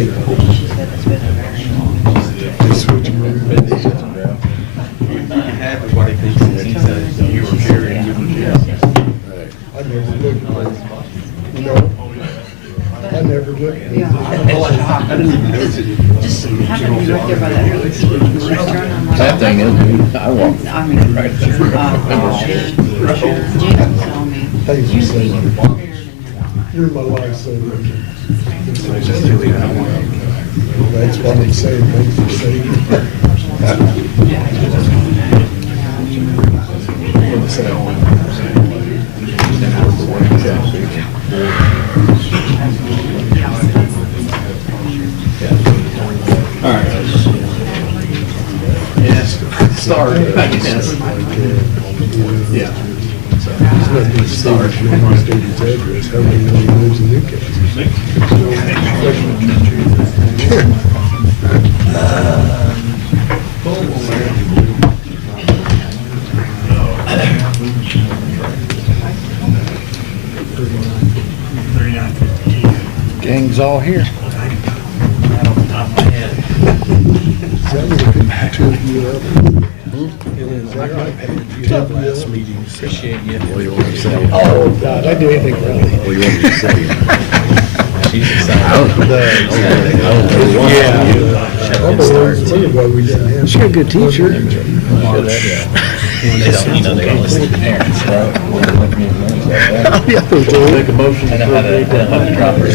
Hey. She said it's been a very long process. They switching around. You can have everybody thinks that he says you were Jerry and you were Jim. I never looked at it. You know, I never looked at it. I didn't even notice it. Just happened to be right there by that restaurant. I'm like, That thing is, I walked I mean, right there. Jim saw me. Hey, You you see, say, prepared and you're my lifesaver. That's what I'm saying, thanks for saying it. All right. Yes, start, I guess. Yeah. It's not the state, my state's address, how many know he lives in Newcastle? Gang's all here. Is that what it two of you up? Is that right? Tough last meetings. Appreciate you. What do you want to say? Oh, God, I do anything really. What do you want to say? She's excited. I'm the why we didn't have. She's a good teacher. They don't, you know, they don't listen to parents, right? Yeah, they do. Make a motion I to know how to drop her.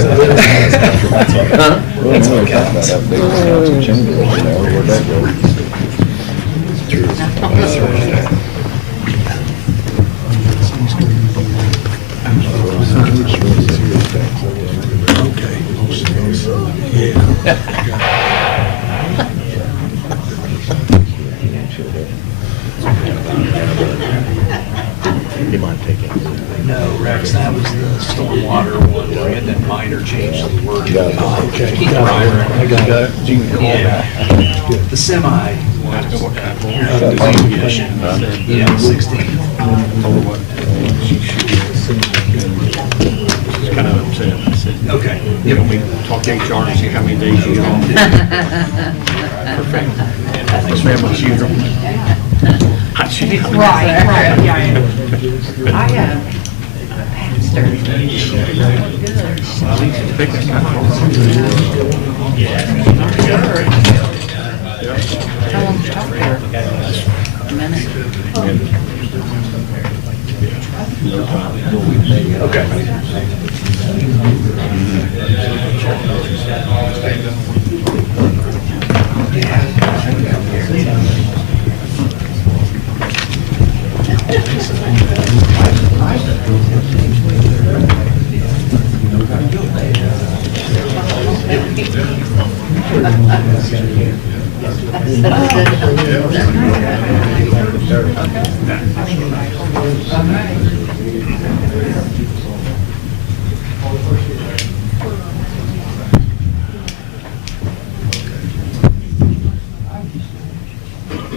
That's what counts. that big council chamber over there, where'd that go? You mind taking? No, Rex, that was the stormwater one where we had that minor change to the word. Okay. Keep Ryder. I got it. You can call that. The semi was yeah, 16. She's kind of upset. I said, Okay. you know, we talk to HR and see how many days you get off. Perfect. Thanks very much, you. Right, yeah. I pastor. How long did you talk to her? A minute.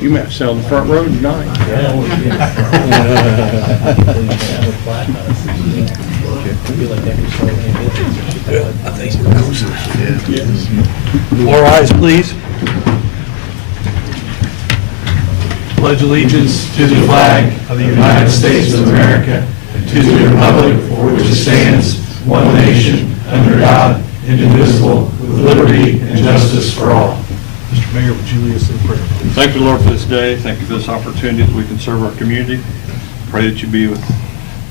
You might sell the front row tonight. All rise, please. Pledge allegiance to the flag of the United States of America and to the republic for which it stands, one nation, under God, indivisible, with liberty and justice for all. Mr. Mayor, would you lead us in prayer? Thank you, Lord, for this day. Thank you for this opportunity that we can serve our community. Pray that you be with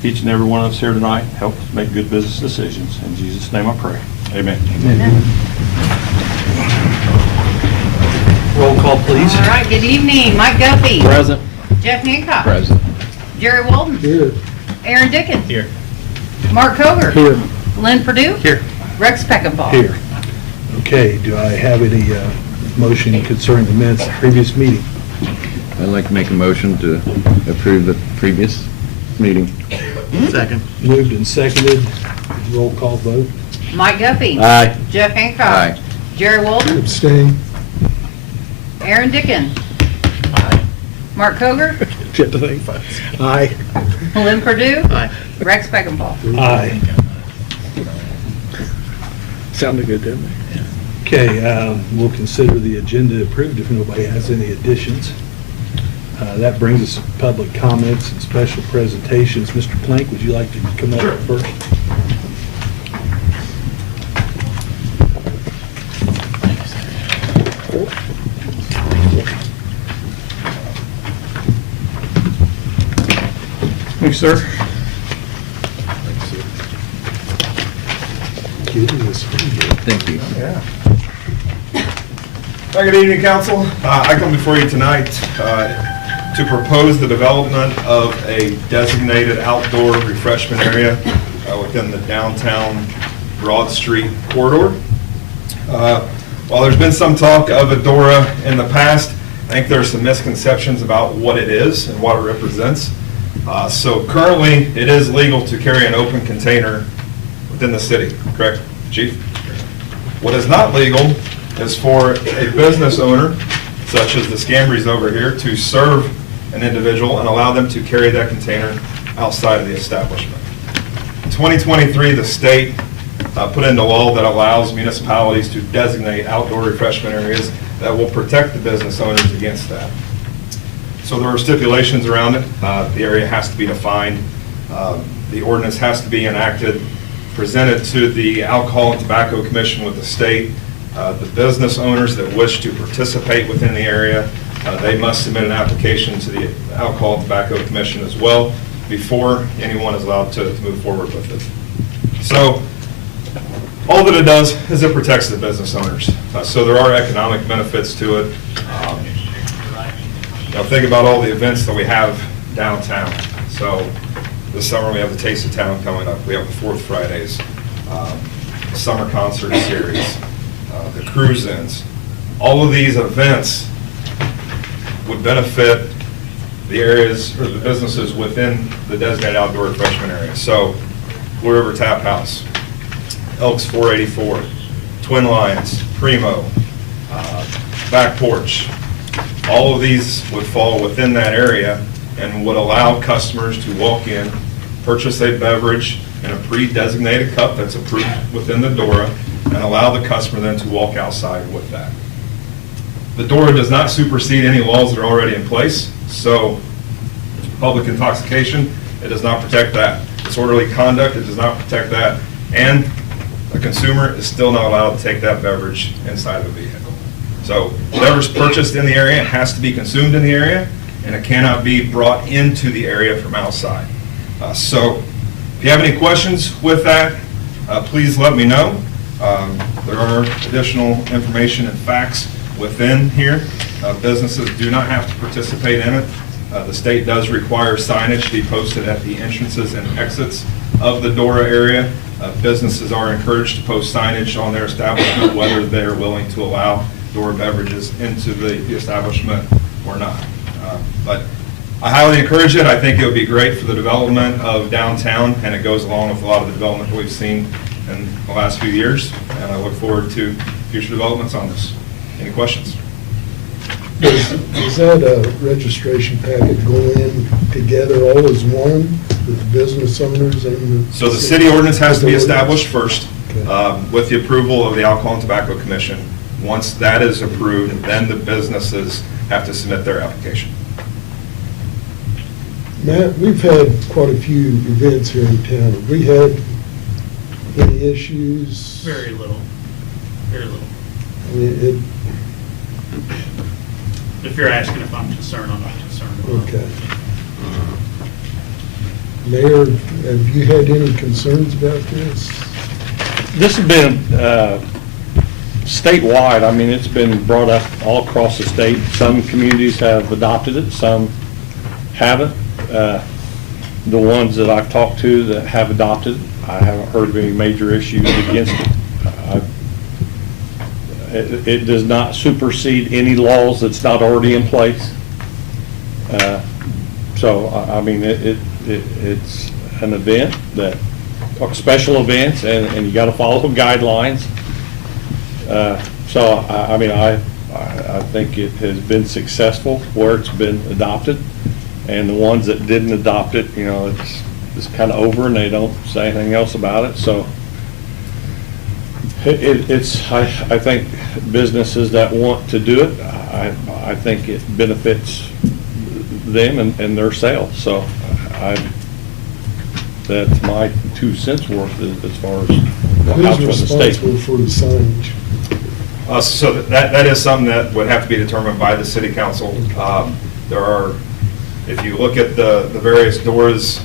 each and every one of us here tonight. Help us make good business decisions. In Jesus' name I pray. Amen. Roll call, please. All right, good evening. Mike Guffey. Present. Jeff Hancock. Present. Jerry Walden. Here. Aaron Dickens. Here. Mark Koger. Here. Lynn Purdue. Here. Rex Peckinpah. Here. Okay, do I have any motion concerning the minutes of the previous meeting? I'd like to make a motion to approve the previous meeting. Second. Moved and seconded. Roll call vote. Mike Guffey. Aye. Jeff Hancock. Aye. Jerry Walden. Abstain. Aaron Dickens. Mark Koger. Aye. Lynn Purdue. Aye. Rex Peckinpah. Aye. Sounded good, didn't it? Okay, we'll consider the agenda approved if nobody has any additions. That brings us to public comments and special presentations. Mr. Plank, would you like to come up first? Thanks, sir. Thank you. Hi, good evening, council. I come before you tonight to propose the development of a designated outdoor refreshment area within the downtown Broad Street corridor. While there's been some talk of Adora in the past, I think there's some misconceptions about what it is and what it represents. So currently, it is legal to carry an open container within the city, correct, Chief? What is not legal is for a business owner, such as the Scambrys over here, to serve an individual and allow them to carry that container outside of the establishment. In 2023, the state put into law that allows municipalities to designate outdoor refreshment areas that will protect the business owners against that. So there are stipulations around it. The area has to be defined. The ordinance has to be enacted, presented to the Alcohol and Tobacco Commission with the state. The business owners that wish to participate within the area, they must submit an application to the Alcohol and Tobacco Commission as well before anyone is allowed to move forward with it. So all that it does is it protects the business owners. So there are economic benefits to it. Think about all the events that we have downtown. So this summer we have the Taste of Town coming up. We have the Fourth Fridays, summer concert series, the cruise-ins. All of these events would benefit the areas or the businesses within the designated outdoor refreshment area. So Blue River Tap House, Elks 484, Twin Lions, Primo, Back Porch. All of these would fall within that area and would allow customers to walk in, purchase a beverage in a pre-designated cup that's approved within the DORA, and allow the customer then to walk outside with that. The DORA does not supersede any laws that are already in place, so public intoxication, it does not protect that. Disorderly conduct, it does not protect that. And a consumer is still not allowed to take that beverage inside of a vehicle. So whatever's purchased in the area has to be consumed in the area, and it cannot be brought into the area from outside. So if you have any questions with that, please let me know. There are additional information and facts within here. Businesses do not have to participate in it. The state does require signage to be posted at the entrances and exits of the DORA area. Businesses are encouraged to post signage on their establishment whether they're willing to allow DORA beverages into the establishment or not. But I highly encourage it. I think it would be great for the development of downtown, and it goes along with a lot of the development that we've seen in the last few years, and I look forward to future developments on this. Any questions? Does that registration packet go in together all as one with the business owners and the... So the city ordinance has to be established first Okay. with the approval of the Alcohol and Tobacco Commission. Once that is approved, then the businesses have to submit their application. Matt, we've had quite a few events here in town. Have we had any issues? Very little, very little. I mean, If you're asking if I'm concerned, I'm not concerned about it. Okay. Mayor, have you had any concerns about this? This has been statewide. I mean, it's been brought up all across the state. Some communities have adopted it, some haven't. The ones that I've talked to that have adopted it, I haven't heard of any major issues against it. It does not supersede any laws that's not already in place. So, I mean, it's an event that, special events, and you gotta follow guidelines. So, I mean, I think it has been successful where it's been adopted, and the ones that didn't adopt it, you know, it's kind of over and they don't say anything else about it, so I think businesses that want to do it, I think it benefits them and their sales. So that's my 2 cents worth as far as how Who's it's the state. responsible for the signage? So that is something that would have to be determined by the city council. There are, if you look at the various doors,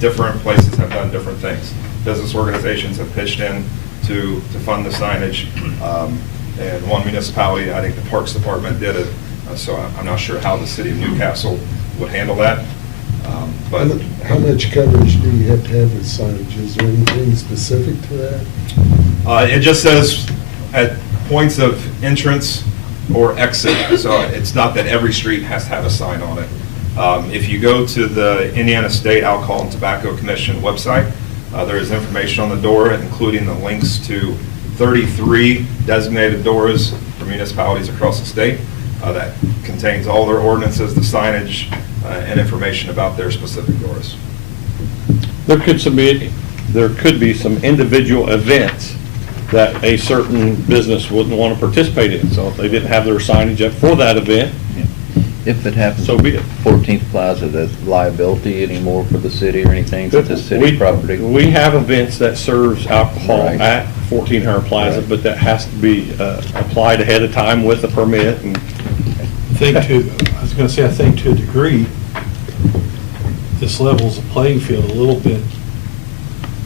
different places have done different things. Business organizations have pitched in to fund the signage. And one municipality, I think the Parks Department did it. So I'm not sure how the city of Newcastle would handle that. But How much coverage do you have to have with signage? Is there anything specific to that? it just says at points of entrance or exit, so it's not that every street has to have a sign on it. If you go to the Indiana State Alcohol and Tobacco Commission website, there is information on the door, including the links to 33 designated doors for municipalities across the state. That contains all their ordinances, the signage, and information about their specific doors. There could be some individual events that a certain business wouldn't want to participate in. So if they didn't have their signage up for that event, If it happens. So be it. 14th Plaza, that's liability anymore for the city or anything, since it's city property? We have events that serves alcohol Right. at 1400 Plaza, Right. but that has to be applied ahead of time with a permit. And I was gonna say, I think to a degree, this levels the playing field a little bit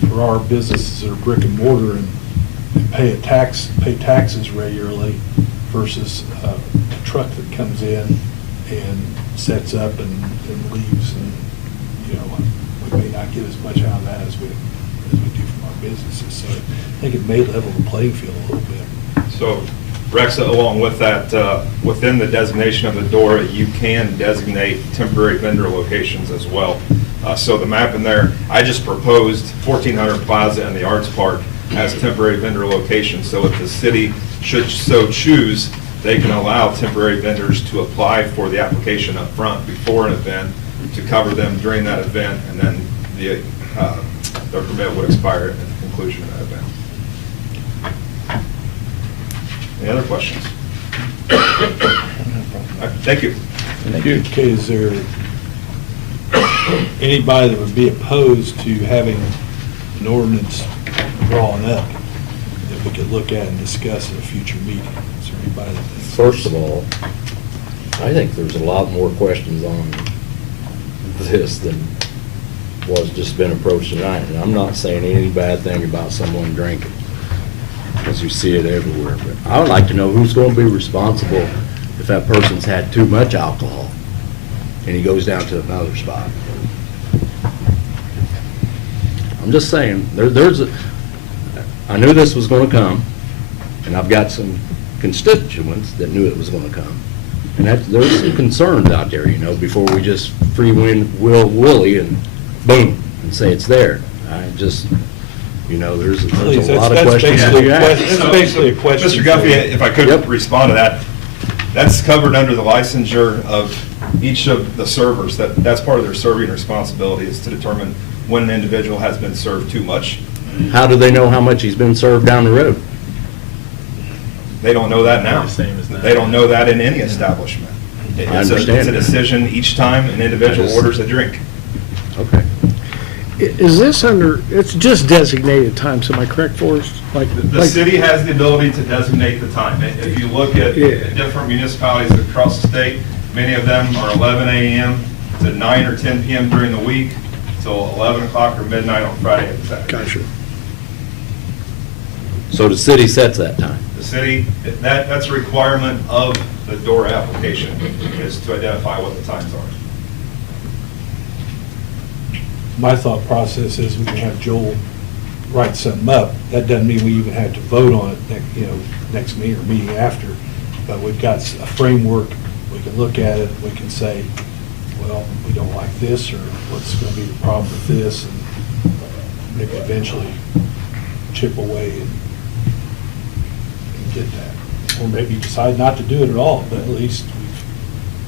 for our businesses that are brick and mortar and pay taxes regularly versus a truck that comes in and sets up and leaves, and, you know, we may not get as much out of that as we do from our businesses. So I think it may level the playing field a little bit. So Rex, along with that, within the designation of the door, you can designate temporary vendor locations as well. So the map in there, I just proposed 1400 Plaza and the Arts Park as temporary vendor locations. So if the city should so choose, they can allow temporary vendors to apply for the application up front before an event to cover them during that event, and then their permit would expire at the conclusion of that event. Any other questions? All right, thank you. Thank you. Okay, is there anybody that would be opposed to having an ordinance drawn up that we could look at and discuss at a future meeting? Is there anybody that thinks? First of all, I think there's a lot more questions on this than was just been approached tonight. And I'm not saying any bad thing about someone drinking, because you see it everywhere. But I would like to know who's going to be responsible if that person's had too much alcohol and he goes down to another spot. I'm just saying, I knew this was going to come, and I've got some constituents that knew it was going to come. And there's some concerns out there, you know, before we just will Willie and boom, and say it's there. I just, you know, there's Please, a lot of that's questions. basically to a ask. question. That's basically a question. Mr. Guffey, if I could Yep. respond to that, that's covered under the licensure of each of the servers. That's part of their serving responsibility, is to determine when an individual has been served too much. How do they know how much he's been served down the road? They don't know that now. Same as now. They don't know that in any establishment. It's understand. a decision each time an individual orders a drink. Okay. Is this under, it's just designated times, am I correct, Forrest? The city has the ability to designate the time. If you look at Yeah. different municipalities across the state, many of them are 11 a.m. to 9 or 10 p.m. during the week, till 11 o'clock or midnight on Friday and Saturday. Gotcha. So the city sets that time? The city, that's a requirement of the door application, is to identify what the times are. My thought process is we can have Joel write something up. That doesn't mean we even have to vote on it, next meeting or meeting after. But we've got a framework, we can look at it, we can say, well, we don't like this, or what's going to be the problem with this, and maybe eventually chip away and get that. Or maybe decide not to do it at all, but at least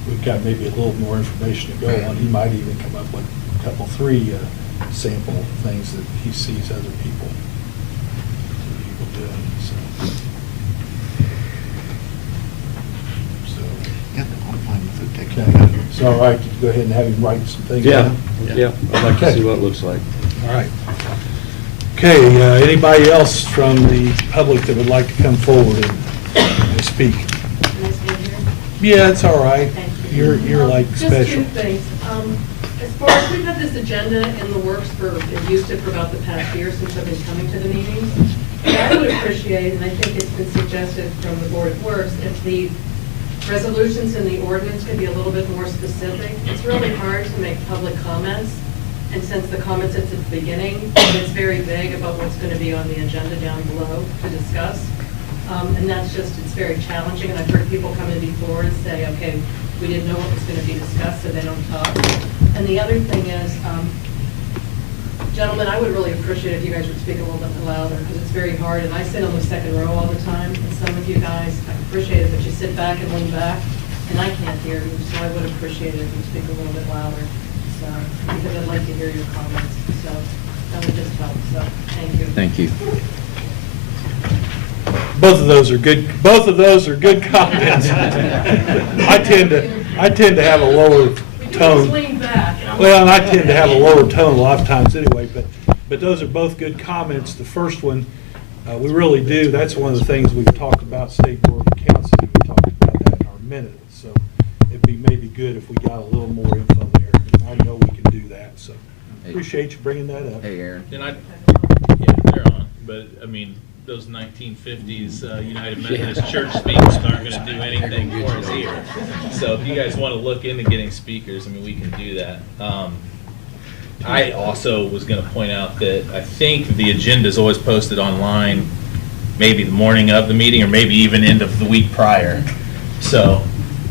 we've got maybe a little more information to go on. He might even come up with a couple, 3 sample things that he sees other people. doing, so. Yeah, I'm fine with it. Take Okay, so all right, go ahead and have him write some things down? Yeah, I'd like to Okay. see what it looks like. All right. Okay, anybody else from the public that would like to come forward and speak? Yeah, it's all right. Thank you. You're like Just special. two things. As far as we've had this agenda in the works for, it used to for about the past year since I've been coming to the meetings. What I would appreciate, and I think it's been suggested from the Board of Works, if the resolutions in the ordinance could be a little bit more specific. It's really hard to make public comments, and since the comments at the beginning, it's very vague about what's going to be on the agenda down below to discuss. And that's just, it's very challenging, and I've heard people come in before and say, okay, we didn't know what was going to be discussed, so they don't talk. And the other thing is, gentlemen, I would really appreciate if you guys would speak a little bit louder, because it's very hard, and I sit on the second row all the time, and some of you guys, I appreciate it, but you sit back and lean back, and I can't hear you, so I would appreciate it if you speak a little bit louder, so, because I'd like to hear your comments, so that would just help, so, thank you. Thank you. Both of those are good comments. I tend to have a lower Just tone. lean back. Well, and I tend to have a lower tone a lot of times anyway, but those are both good comments. The first one, we really do, that's one of the things we've talked about, State Board of Accounts, we talked about that in our minutes. So it'd be maybe good if we got a little more info there. I know we can do that, so appreciate you bringing that up. Hey, Aaron. And yeah, they're on, but I mean, those 1950s United Methodist Church speakers aren't going to do anything for us here. So if you guys want to look into getting speakers, I mean, we can do that. I also was going to point out that I think the agenda is always posted online, maybe the morning of the meeting or maybe even end of the week prior. So,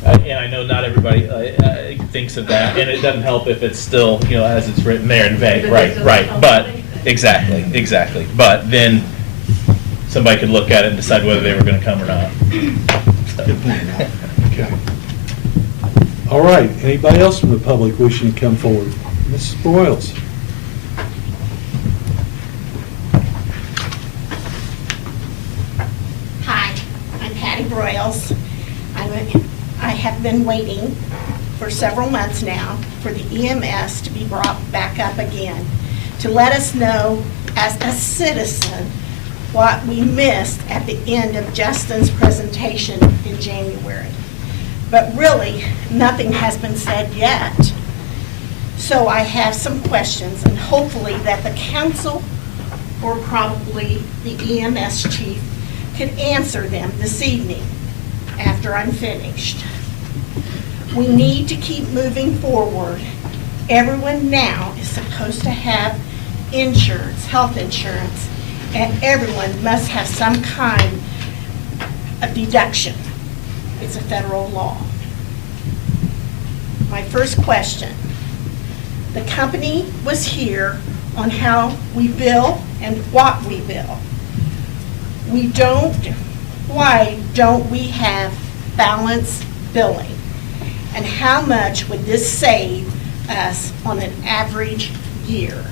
and I know not everybody thinks of that, and it doesn't help if it's still, as it's written there in vague. Right. But exactly. But then somebody could look at it and decide whether they were going to come or not. Good point. Okay. All right, anybody else from the public wishing to come forward? Mrs. Broyles. Hi, I'm Patty Broyles. I have been waiting for several months now for the EMS to be brought back up again, to let us know as a citizen what we missed at the end of Justin's presentation in January. But really, nothing has been said yet. So I have some questions, and hopefully that the council or probably the EMS chief could answer them this evening after I'm finished. We need to keep moving forward. Everyone now is supposed to have insurance, health insurance, and everyone must have some kind of deduction. It's a federal law. My first question, the company was here on how we bill and what we bill. Why don't we have balance billing? And how much would this save us on an average year?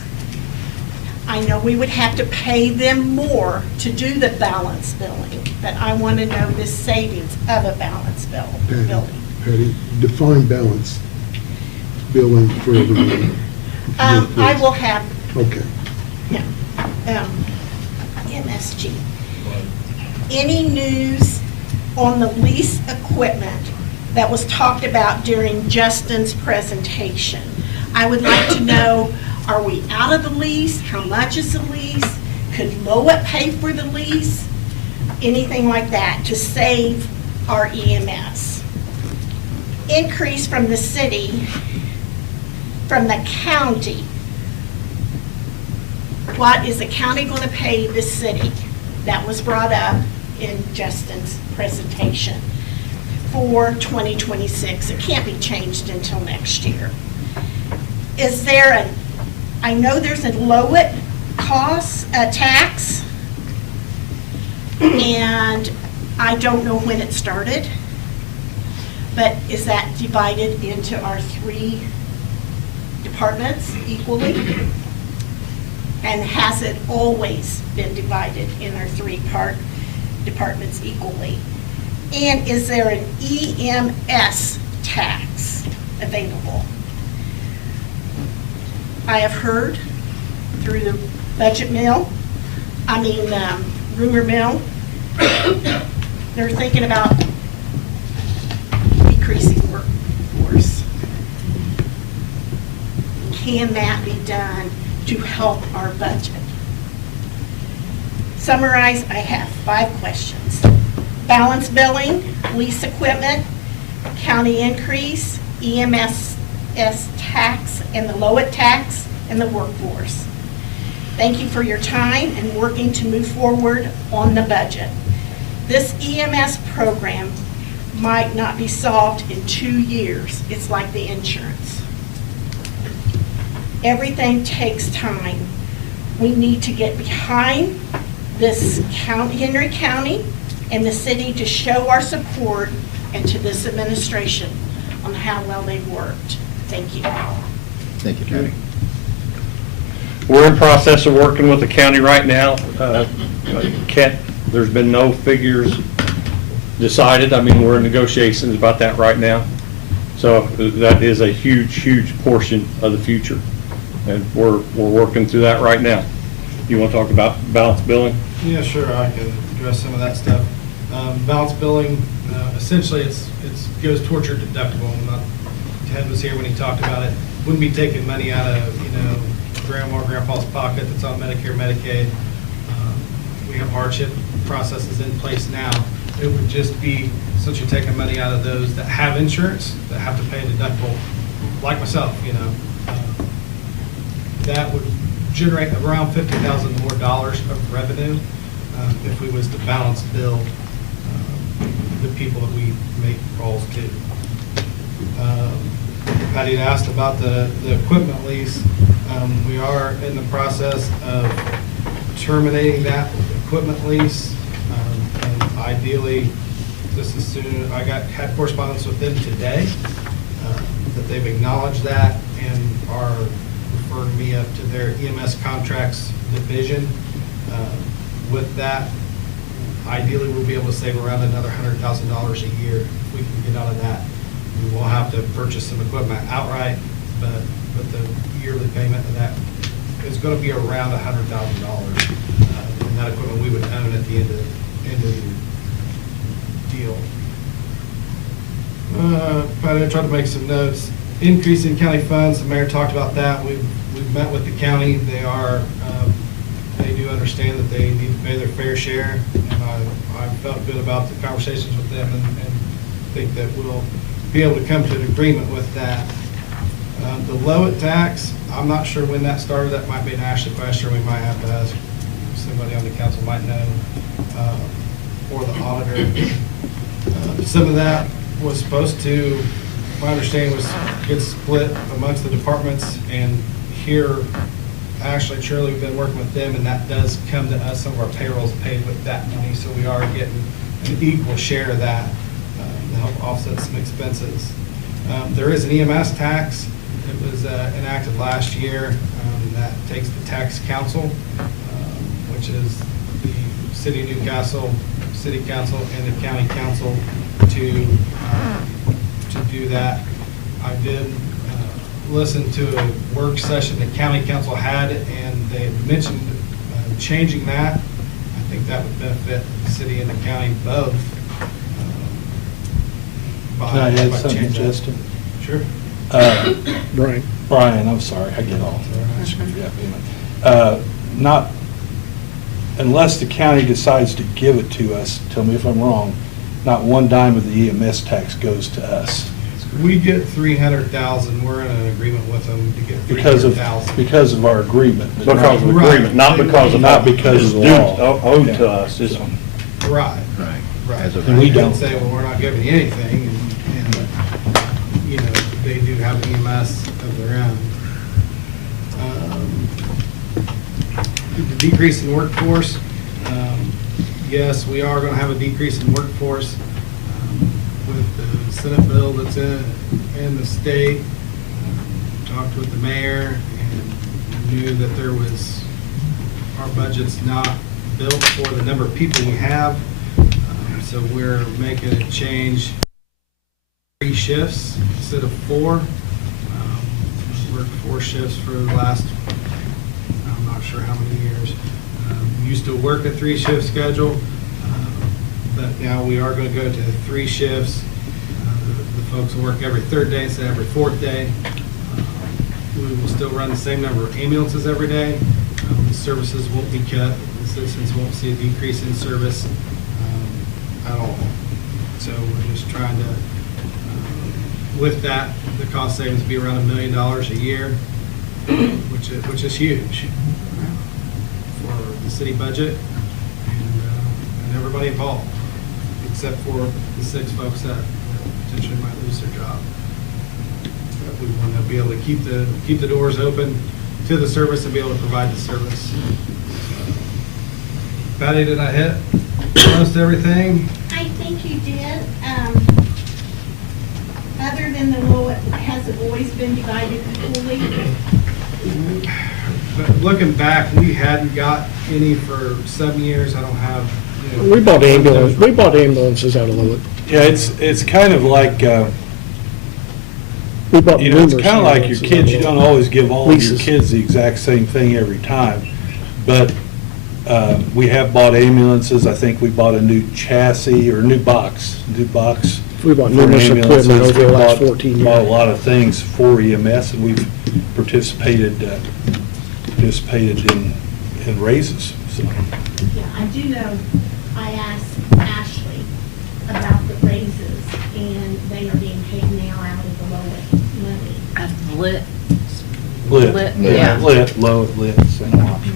I know we would have to pay them more to do the balance billing, but I want to know the savings of a balance billing. Patty, define balance billing for everyone. I will have Okay. MSG. Any news on the lease equipment that was talked about during Justin's presentation? I would like to know, are we out of the lease? How much is the lease? Could LOA pay for the lease? Anything like that to save our EMS. Increase from the city, from the county. What is the county going to pay the city? That was brought up in Justin's presentation for 2026. It can't be changed until next year. Is there I know there's a LOIT cost, a tax, and I don't know when it started, but is that divided into our 3 departments equally? And has it always been divided in our three departments equally? And is there an EMS tax available? I have heard through the budget rumor mill, they're thinking about decreasing workforce. Can that be done to help our budget? Summarize, I have 5 questions. Balance billing, lease equipment, county increase, EMS tax, and the Lowit tax, and the workforce. Thank you for your time and working to move forward on the budget. This EMS program might not be solved in 2 years. It's like the insurance. Everything takes time. We need to get behind this Henry County and the city to show our support and to this administration on how well they've worked. Thank you. Thank you, Patty. We're in process of working with the county right now. There's been no figures decided. I mean, we're in negotiations about that right now. So that is a huge, huge portion of the future. And we're working through that right now. You want to talk about balance billing? Yeah, sure, I can address some of that stuff. Balance billing, essentially it goes towards your deductible. Ted was here when he talked about it. Wouldn't be taking money out of, grandma or grandpa's pocket that's on Medicare, Medicaid. We have hardship processes in place now. It would just be, since you're taking money out of those that have insurance, that have to pay a deductible, like myself, that would generate around $50,000 more of revenue if we was to balance bill the people that we make calls to. Patty had asked about the equipment lease. We are in the process of terminating that equipment lease, and ideally, just as soon, had correspondence with them today, that they've acknowledged that and are referring me up to their EMS contracts division. With that, ideally, we'll be able to save around another $100,000 a year if we can get out of that. We will have to purchase some equipment outright, but the yearly payment of that is going to be around $100,000. And that equipment we would own at the end of the deal. But I tried to make some notes. Increase in county funds, the mayor talked about that. We've met with the county. They do understand that they need to pay their fair share, and I felt good about the conversations with them and think that we'll be able to come to an agreement with that. The Lowit tax, I'm not sure when that started. That might be an Ashley question. We might have to ask somebody on the council might know, or the auditor. Some of that was supposed to, my understanding was get split amongst the departments, and here, Ashley, Shirley, we've been working with them, and that does come to us. Some of our payrolls paid with that money, so we are getting an equal share of that to help offset some expenses. There is an EMS tax. It was enacted last year. That takes the tax council, which is the city of Newcastle, city council, and the county council to do that. I did listen to a work session the county council had, and they had mentioned changing that. I think that would benefit the city and the county both. Can I add something, Justin? Sure. Brian, I'm sorry, I get all screwed up. Not, unless the county decides to give it to us, tell me if I'm wrong, not one dime of the EMS tax goes to us. We get $300,000. We're in an agreement with them to get $300,000. Because of our agreement. but Because of not- agreement, not because of. Not because of the law. Owed Yeah. to us. It's- Right. Right. And we And we don't. don't say, well, we're not giving you anything, and they do have an EMS of their own. The decrease in workforce, yes, we are going to have a decrease in workforce with the Senate bill that's in the state. Talked with the mayor and knew that there was our budget's not built for the number of people we have. So we're making a change, 3 shifts instead of 4. Worked 4 shifts for the last, I'm not sure how many years. Used to work a 3-shift schedule, but now we are going to go to 3 shifts. The folks will work every 3rd day instead of every 4th day. We will still run the same number of ambulances every day. The services won't be cut. The citizens won't see a decrease in service at all. So we're just trying to, with that, the cost savings will be around $1 million a year, which is huge for the city budget and everybody involved, except for the 6 folks that potentially might lose their job. But we want to be able to keep the doors open to the service and be able to provide the service. Patty, did I hit most everything? I think you did. Other than the law, has it always been divided equally? But looking back, we hadn't got any for 7 years. I don't have, you know. We bought ambulances out of Lowell. Yeah, it's kind of like, We bought you know, it's numerous kind of like your ambulances out kids, of you Lowell. don't always give all of your Leases. kids the exact same thing every time. But we have bought ambulances, I think we bought a new chassis or new box. We bought for numerous ambulances. equipment over the last Bought- 14 years. Bought a lot of things for EMS, and we've participated in raises, so. Yeah, I do know, I asked Ashley about the raises, and they are being paid now out of the lowest money. That's lit. Lit, Yeah. lit, same option.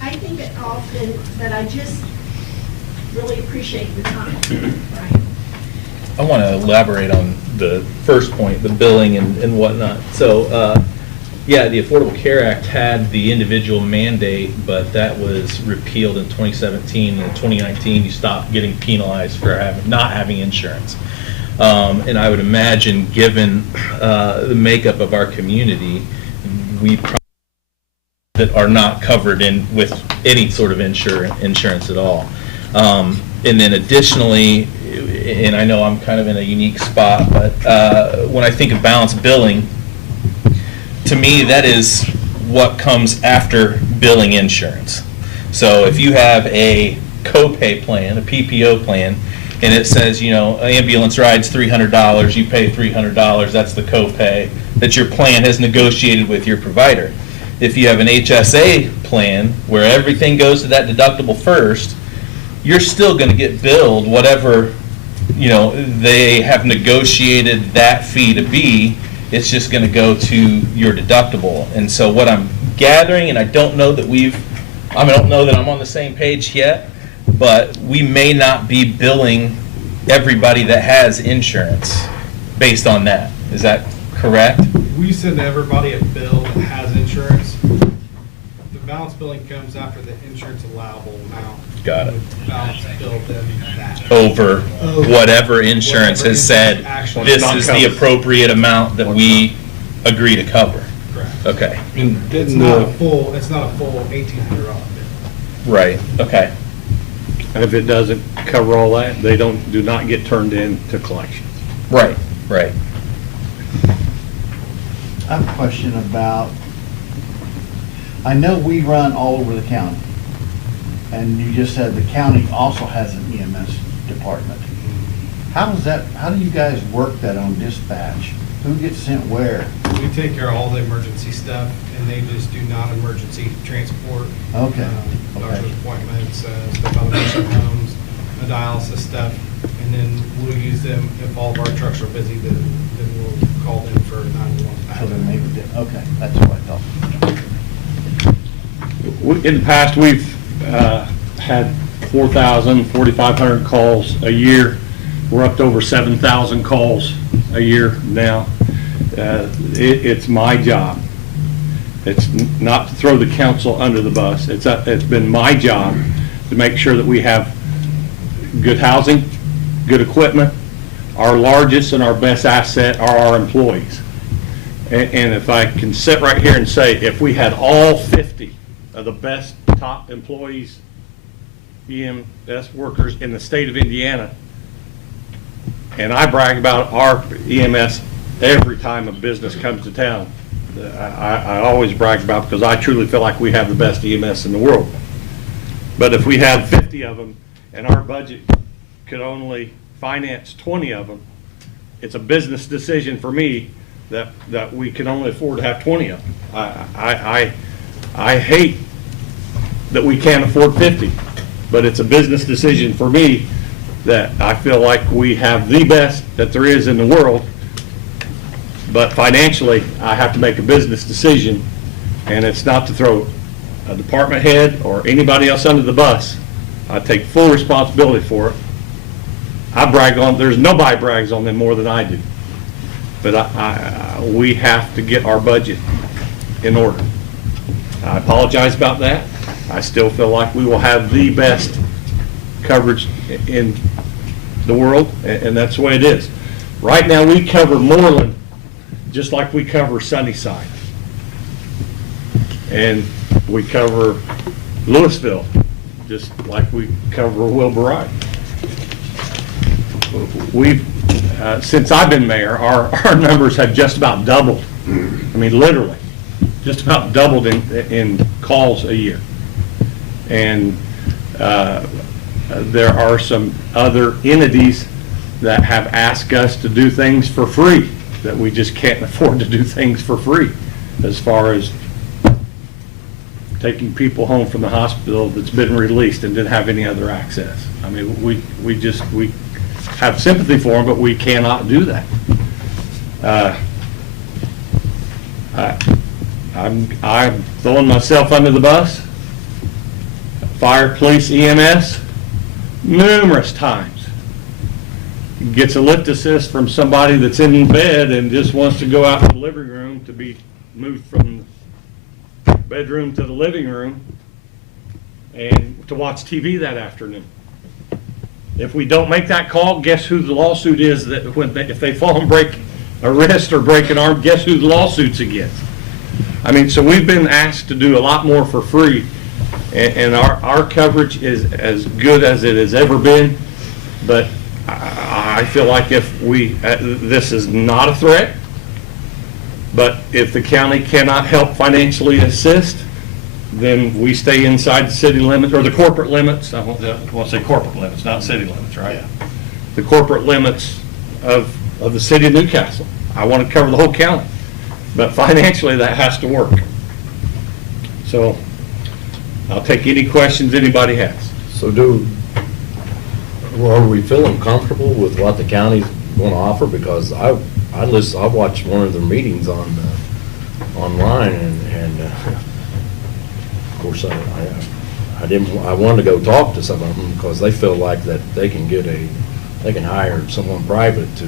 I think it often, but I just really appreciate the time, right? I want to elaborate on the first point, the billing and whatnot. So, yeah, the Affordable Care Act had the individual mandate, but that was repealed in 2017. In 2019, you stopped getting penalized for not having insurance. And I would imagine, given the makeup of our community, we probably that are not covered with any sort of insurance at all. And then additionally, and I know I'm kind of in a unique spot, but when I think of balanced billing, to me, that is what comes after billing insurance. So if you have a copay plan, a PPO plan, and it says, you know, ambulance ride's $300, you pay $300, that's the copay that your plan has negotiated with your provider. If you have an HSA plan where everything goes to that deductible first, you're still going to get billed whatever, you know, they have negotiated that fee to be. It's just going to go to your deductible. And so what I'm gathering, and I don't know that I'm on the same page yet, but we may not be billing everybody that has insurance based on that. Is that correct? We send everybody a bill that has insurance. The balance billing comes after the insurance allowable amount. Got it. The balance bill then that. Over whatever insurance has said, Actually, this is the appropriate amount that we agree to cover. Correct. Okay, And It's didn't not a the, full $1,800 bill. right, okay. And if it doesn't cover all that, they do not get turned in to collections. Right, right. I have a question about, I know we run all over the county, and you just said the county also has an EMS department. How do you guys work that on dispatch? Who gets sent where? We take care of all the emergency stuff, and they just do non-emergency transport. Okay, Doctor's okay. appointments, stuff out of nursing homes, the dialysis stuff, and then we'll use them if all of our trucks are busy, then we'll call them for 911. So then maybe, okay, that's what I thought. In the past, we've had 4,000, 4,500 calls a year. We're up to over 7,000 calls a year now. It's my job. It's not to throw the council under the bus. It's been my job to make sure that we have good housing, good equipment. Our largest and our best asset are our employees. And if I can sit right here and say, if we had all 50 of the best top employees, EMS workers in the state of Indiana, and I brag about our EMS every time a business comes to town, I always brag about it because I truly feel like we have the best EMS in the world. But if we had 50 of them and our budget could only finance 20 of them, it's a business decision for me that we can only afford to have 20 of them. I hate that we can't afford 50, but it's a business decision for me that I feel like we have the best that there is in the world, but financially, I have to make a business decision, and it's not to throw a department head or anybody else under the bus. I take full responsibility for it. I brag on, there's nobody brags on them more than I do. But we have to get our budget in order. I apologize about that. I still feel like we will have the best coverage in the world, and that's the way it is. Right now, we cover Moreland just like we cover Sunnyside. And we cover Louisville just like we cover Wilbur. We've, since I've been mayor, our numbers have just about doubled. I mean, literally, just about doubled in calls a year. And there are some other entities that have asked us to do things for free, that we just can't afford to do things for free, as far as taking people home from the hospital that's been released and didn't have any other access. I mean, we have sympathy for them, but we cannot do that. I'm throwing myself under the bus. Fire, police, EMS, numerous times. Gets a lift assist from somebody that's in bed and just wants to go out to the living room to be moved from the bedroom to the living room and to watch TV that afternoon. If we don't make that call, guess who the lawsuit is that if they fall and break a wrist or break an arm, guess who the lawsuit's against? I mean, so we've been asked to do a lot more for free, and our coverage is as good as it has ever been, but I feel like if we, this is not a threat, but if the county cannot help financially assist, then we stay inside the city limits, or the corporate limits. I want to say corporate limits, not city limits, right? Yeah. The corporate limits of the city of Newcastle. I want to cover the whole county, but financially that has to work. So I'll take any questions anybody has. So are we feeling comfortable with what the county's going to offer? Because I watched one of their meetings online, and of course I wanted to go talk to some of them because they feel like that they can hire someone private to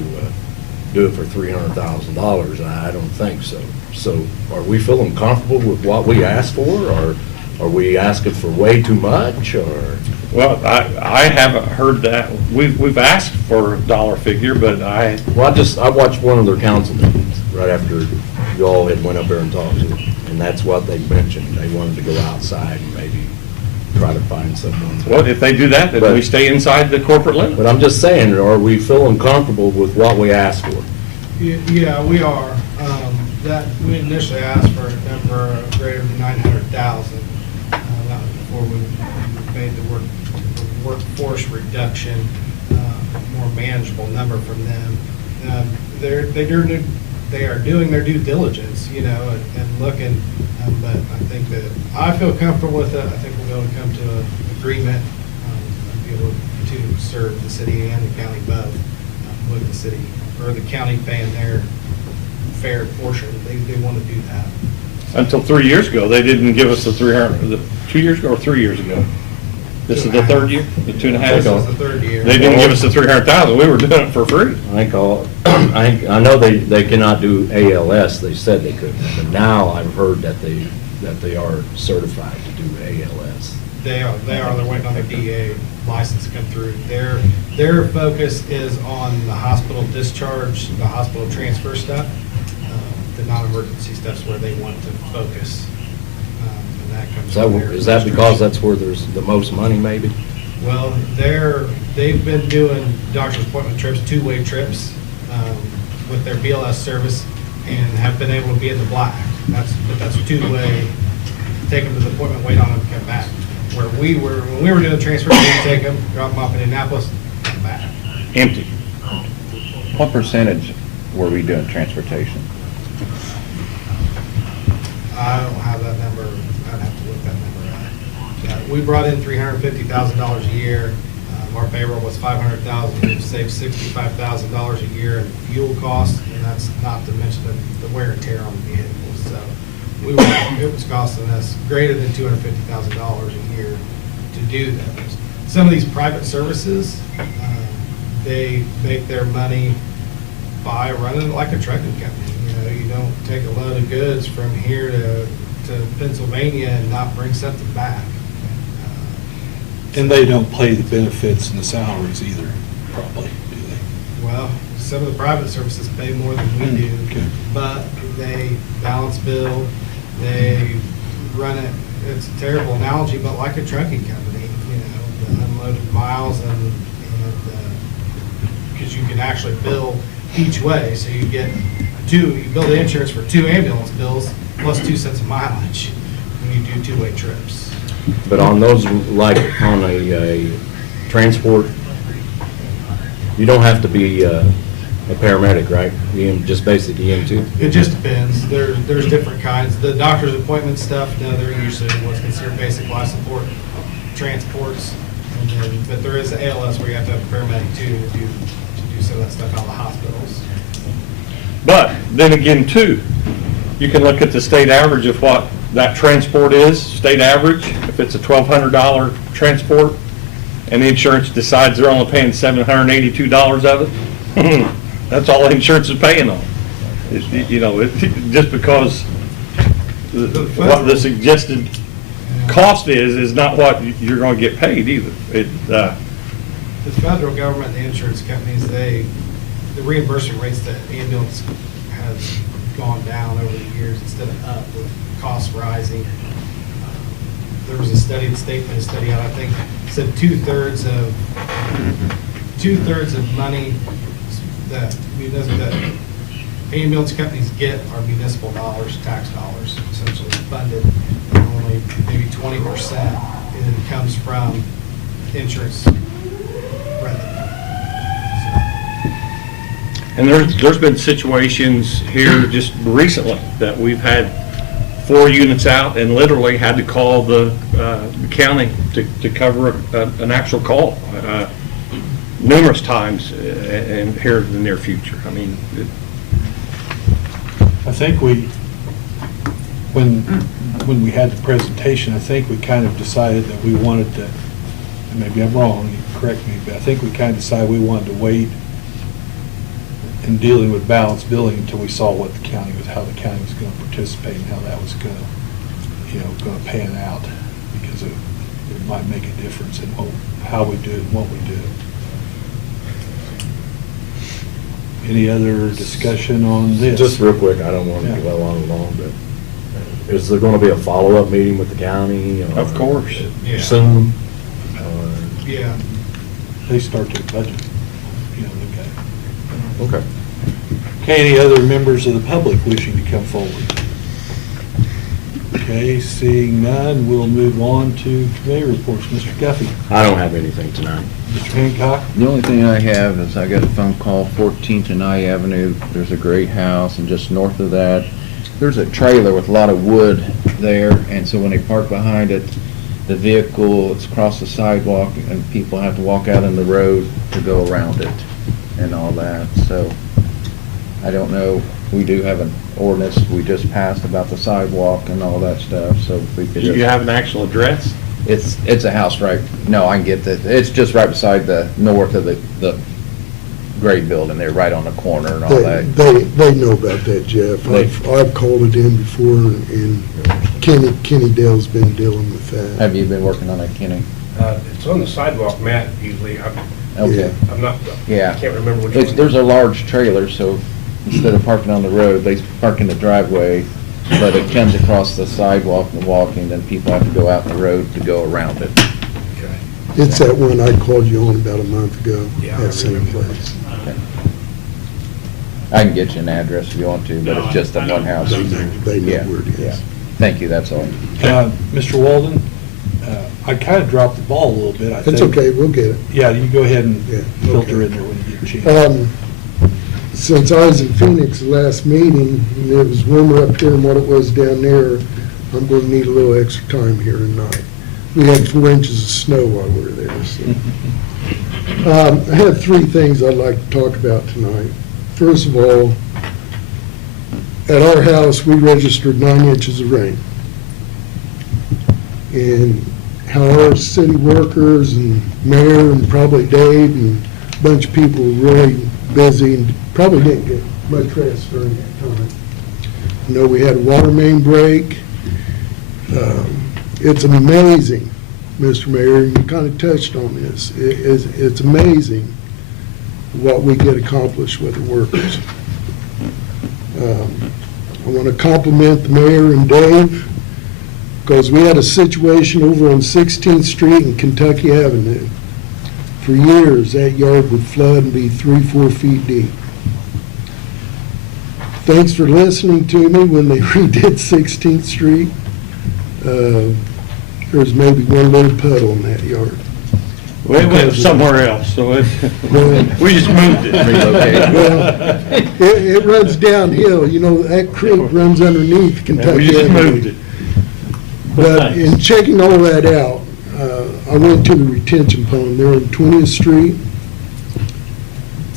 do it for $300,000, and I don't think so. So are we feeling comfortable with what we asked for, or are we asking for way too much, or? Well, I haven't heard that. We've asked for a dollar figure, but I watched one of their council meetings right after you all had went up there and talked to them, and that's what they mentioned. They wanted to go outside and maybe try to find someone. Well, if they do that, then we stay inside the corporate limit. But I'm just saying, are we feeling comfortable with what we asked for? Yeah, we are. That we initially asked for a number greater than 900,000. That was before we made the workforce reduction more manageable number from them. They are doing their due diligence, and looking. But I think that I feel comfortable with it. I think we'll be able to come to an agreement and be able to serve the city and the county both with the city or the county paying their fair portion. They want to do that. Until 3 years ago, they didn't give us the 300. 2 years ago or 3 years ago? This is the third year, the 2.5 This ago. is the third year. They didn't give us the 300,000. We were doing it for free. I know they cannot do ALS. They said they couldn't, but now I've heard that they are certified to do ALS. They are. They're waiting on their DA license to come through. Their focus is on the hospital discharge, the hospital transfer stuff. the non-emergency stuff's where they want to focus. And that comes Is from their that because administration. that's where there's the most money, maybe? Well, they've been doing doctor's appointment trips, two-way trips, with their BLS service, and have been able to be in the black. That's two-way, take them to the appointment, wait on them, come back. Where when we were doing transfer, we'd take them, drop them off in Indianapolis, come back. Empty. What percentage were we doing transportation? I don't have that number, I'd have to look that number up. Yeah, we brought in $350,000 a year. Our payroll was $500,000, we've saved $65,000 a year in fuel costs, and that's not to mention the wear and tear on the vehicles. So it was costing us greater than $250,000 a year to do those. Some of these private services, they make their money by running it like a trucking company. You know, you don't take a load of goods from here to Pennsylvania and not bring something back. And they don't pay the benefits and the salaries either, probably, do they? Well, some of the private services pay more than we do, Okay. but they balance bill, they run it, it's a terrible analogy, but like a trucking company, you know, the unloaded miles and because you can actually bill each way, so you bill the insurance for 2 ambulance bills plus 2 cents of mileage when you do two-way trips. But on those, like on a transport, you don't have to be a paramedic, right? Just basic EM2? It just depends. There's different kinds. The doctor's appointment stuff, no, they're usually what's considered basic life support transports. But there is ALS where you have to have a paramedic too to do some of that stuff out of the hospitals. But then again, too, you can look at the state average of what that transport is, state average. If it's a $1,200 transport and the insurance decides they're only paying $782 of it, that's all the insurance is paying on. Just because what the suggested cost is not what you're going to get paid either. The federal government, the insurance companies, the reimbursement rates that ambulance has gone down over the years instead of up with costs rising. There was a study, the state put a study out, I think, said two-thirds of money that ambulance companies get are municipal dollars, tax dollars, essentially funded. And only maybe 20% comes from insurance revenue. And there's been situations here just recently that we've had 4 units out and literally had to call the county to cover an actual call numerous times and here in the near future. I mean, I think when we had the presentation, I think we kind of decided that we wanted to, and maybe I'm wrong, you can correct me, but I think we kind of decided we wanted to wait in dealing with balanced billing until we saw what the county was, how the county was going to participate and how that was going to pan out, because it might make a difference in how we do it and what we do. Any other discussion on this? Just real quick, I don't want to Yeah. dwell on it long, but is there going to be a follow-up meeting with the county? Of course. Yeah. Soon? Yeah. They start their budget, look at it. Okay. Okay, any other members of the public wishing to come forward? Okay, seeing none, we'll move on to committee reports. Mr. Guffey. I don't have anything tonight. Mr. Hancock. The only thing I have is I got a phone call, 14th and I Avenue. There's a great house, and just north of that, there's a trailer with a lot of wood there, and so when they park behind it, the vehicle, it's across the sidewalk, and people have to walk out in the road to go around it and all that. So I don't know, we do have an ordinance we just passed about the sidewalk and all that stuff, so if we could Do just... you have an actual address? It's a house right, no, I can get that, it's just right beside the north of the great building there, right on the corner and all that. They know about that, Jeff. I've called it in before, and Kenny Dale's been dealing with that. Have you been working on that, Kenny? It's on the sidewalk, Matt, usually. Okay. I'm not, Yeah. I can't remember which It's, one. there's a large trailer, so instead of parking on the road, they park in the driveway, but it comes across the sidewalk and walking, then people have to go out in the road to go around it. It's that one I called you on about a month ago, that same place. I can get you an address if you want to, but it's just that one house. They know Yeah, where it yeah. is. Thank you, that's all. Mr. Walden, I kind of dropped the ball a little bit, I think. It's okay, we'll get it. Yeah, you go ahead and Yeah, filter okay. in there when you get a chance. Since I was in Phoenix the last meeting, and it was warmer up here than what it was down there, I'm going to need a little extra time here tonight. We had 4 inches of snow while we were there, so. I have 3 things I'd like to talk about tonight. First of all, at our house, we registered 9 inches of rain. And how our city workers and mayor and probably Dave and a bunch of people were really busy and probably didn't get much rest during that time. You know, we had a water main break. It's amazing, Mr. Mayor, and you kind of touched on this. It's amazing what we get accomplished with the workers. I want to compliment the mayor and Dave, because we had a situation over on 16th Street and Kentucky Avenue. For years, that yard would flood and be 3-4 feet deep. Thanks for listening to me when they redid 16th Street. There's maybe one little puddle in that yard. Well, it went somewhere else, so we just moved it. Well, it runs downhill, you know, that creek runs underneath Kentucky We just Avenue. moved it. But in checking all that out, I went to the retention pond there on 20th Street.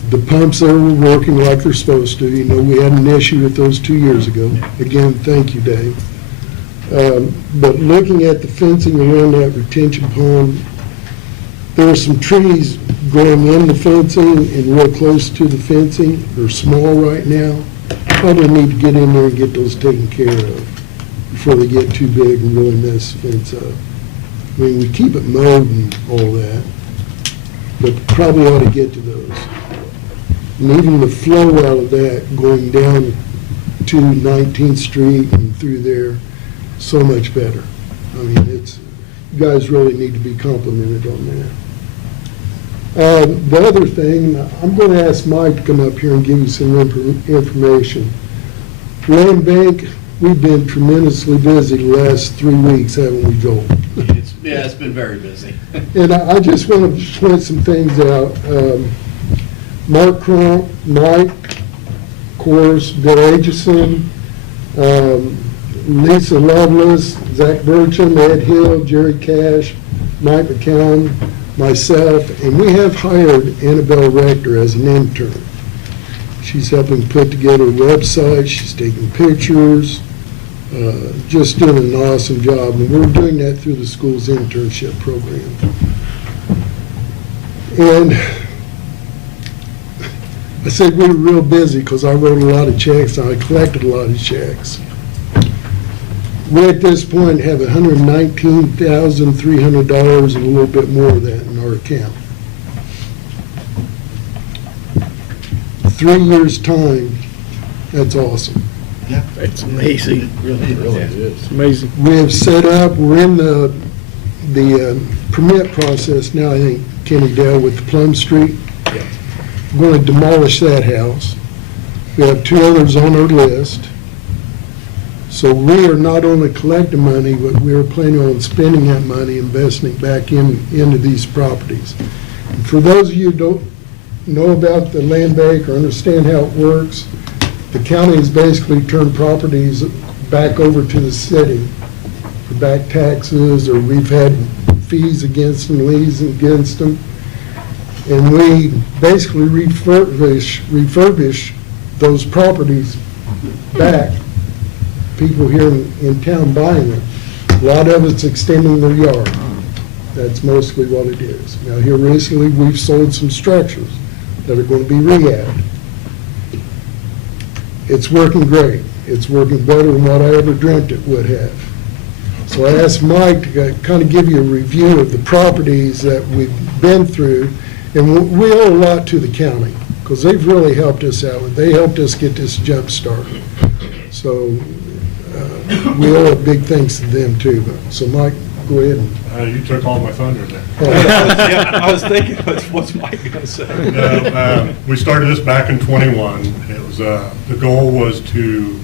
The pumps there were working like they're supposed to. You know, we had an issue with those 2 years ago. Again, thank you, Dave. But looking at the fencing around that retention pond, there are some trees growing in the fencing and real close to the fencing. They're small right now. Probably need to get in there and get those taken care of before they get too big and really mess the fence up. I mean, we keep it mowed and all that, but probably ought to get to those. And even the flow out of that going down to 19th Street and through there, so much better. I mean, you guys really need to be complimented on that. The other thing, I'm going to ask Mike to come up here and give you some information. Land Bank, we've been tremendously busy the last 3 weeks, haven't we, Joel? It's been very busy. And I just want to point some things out. Mark Cronk, Mike, of course, Bill Aitchison, Lisa Lovelace, Zach Burcham, Ed Hill, Jerry Cash, Mike McCown, myself, and we have hired Annabelle Rector as an intern. She's helping put together a website, she's taking pictures, just doing an awesome job, and we're doing that through the school's internship program. And I said we were real busy because I wrote a lot of checks and I collected a lot of checks. We at this point have $119,300 and a little bit more of that in our account. 3 years' time, that's awesome. Yeah. It's amazing. Really It is. It's amazing. We have set up, we're in the permit process now, I think, Kenny Dale, with the Plum Street. We're going to demolish that house. We have 2 others on our list. So we are not only collecting money, but we are planning on spending that money, investing it back into these properties. And for those of you who don't know about the land bank or understand how it works, the county has basically turned properties back over to the city for back taxes, or we've had fees against them, liens against them. And we basically refurbish those properties back. People here in town buying them. A lot of it's extending their yard. That's mostly what it is. Now here recently, we've sold some structures that are going to be rehabbed. It's working great. It's working better than what I ever dreamt it would have. So I asked Mike to kind of give you a review of the properties that we've been through. And we owe a lot to the county because they've really helped us out. They helped us get this jump started. So we owe a big thanks to them too. So Mike, go ahead and. You took all my thunder there. I was thinking, what's Mike gonna say? No, we started this back in '21. It was, the goal was to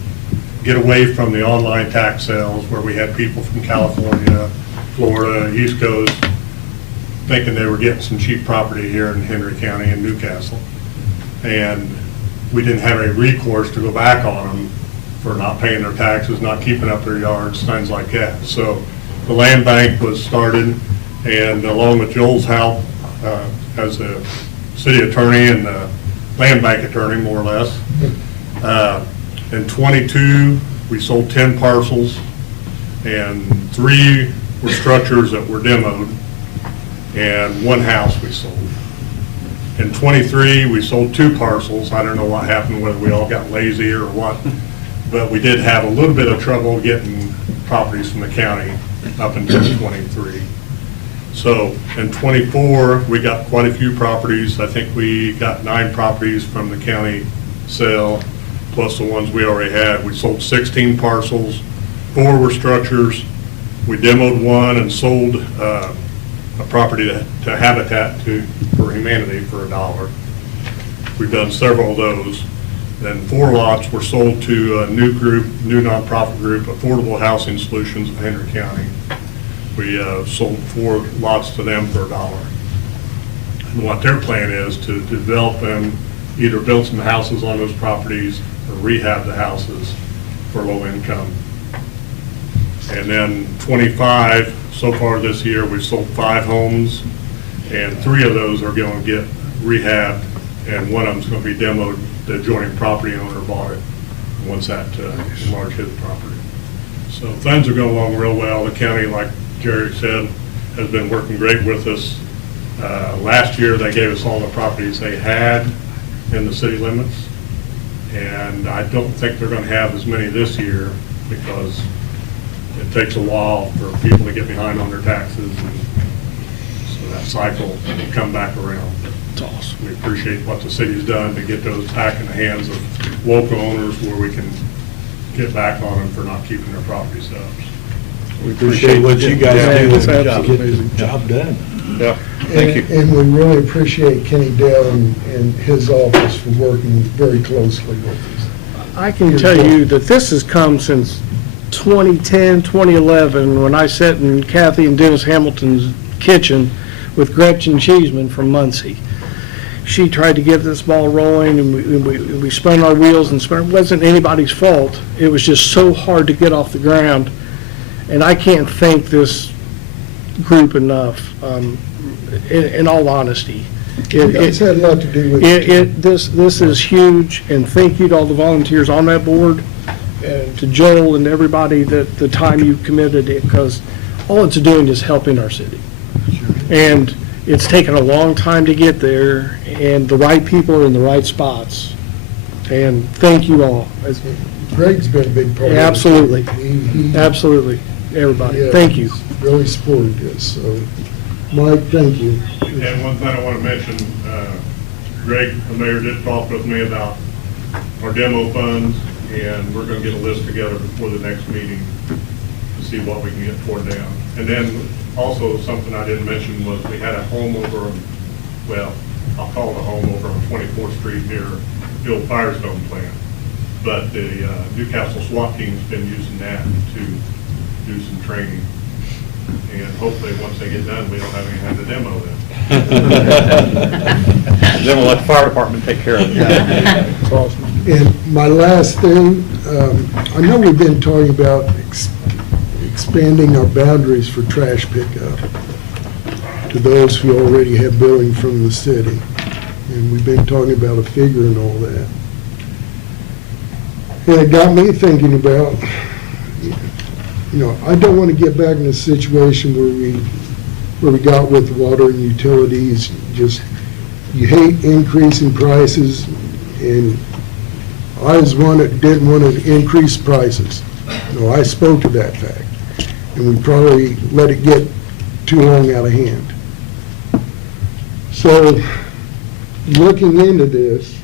get away from the online tax sales where we had people from California, Florida, East Coast, thinking they were getting some cheap property here in Henry County and Newcastle. And we didn't have any recourse to go back on them for not paying their taxes, not keeping up their yards, things like that. So the land bank was started, and along with Joel's help as the city attorney and the land bank attorney, more or less, in '22, we sold 10 parcels, and 3 were structures that were demoed, and 1 house we sold. In '23, we sold 2 parcels. I don't know what happened, whether we all got lazy or what, but we did have a little bit of trouble getting properties from the county up until '23. So in '24, we got quite a few properties. I think we got 9 properties from the county sale, plus the ones we already had. We sold 16 parcels, 4 were structures. We demoed 1 and sold a property to Habitat for Humanity for $1. We've done several of those. Then 4 lots were sold to a new nonprofit group, Affordable Housing Solutions of Henry County. We sold 4 lots to them for $1. And what their plan is to develop them, either build some houses on those properties or rehab the houses for low income. And then 25, so far this year, we've sold 5 homes, and 3 of those are going to get rehabbed, and 1 of them's going to be demoed. The adjoining property owner bought it, once that enlarged his property. So things are going along real well. The county, like Jerry said, has been working great with us. Last year, they gave us all the properties they had in the city limits, and I don't think they're going to have as many this year because it takes a while for people to get behind on their taxes, and so that cycle will come back around. It's awesome. We appreciate what the city's done to get those back in the hands of local owners where we can get back on them for not keeping their properties up. We appreciate what you guys do it's to get absolutely the job done. Yeah, thank you. And we really appreciate Kenny Dell and his office for working very closely with us. I can tell you that this has come since 2010, 2011, when I sat in Kathy and Dennis Hamilton's kitchen with Gretchen Cheeseman from Muncie. She tried to get this ball rolling, and we spun our wheels and spun. It wasn't anybody's fault. It was just so hard to get off the ground. And I can't thank this group enough, in all honesty. It's had a lot to do with it. This is huge, and thank you to all the volunteers on that board, and to Joel and everybody that the time you committed it, because all it's doing is helping our city. And it's taken a long time to get there, and the right people are in the right spots. And thank you all. Greg's been a big part of it. Absolutely. He- Absolutely, everybody. yeah, Thank you. he's really supported this, so, Mike, thank you. And one thing I want to mention, Greg, the mayor, did talk with me about our demo funds, and we're going to get a list together before the next meeting to see what we can get torn down. And then also something I didn't mention was we had a home over, well, I'll call it a home over on 24th Street near the old Firestone plant. But the Newcastle SWAT team's been using that to do some training. And hopefully, once they get done, we don't have any time to demo them. Then we'll let the fire department take care of it. It's awesome. And my last thing, I know we've been talking about expanding our boundaries for trash pickup to those who already have billing from the city. And we've been talking about a figure and all that. And it got me thinking about, I don't want to get back in a situation where we got with water and utilities. Just, you hate increasing prices, and I was one that didn't want to increase prices. No, I spoke to that fact, and we probably let it get too long out of hand. So, looking into this,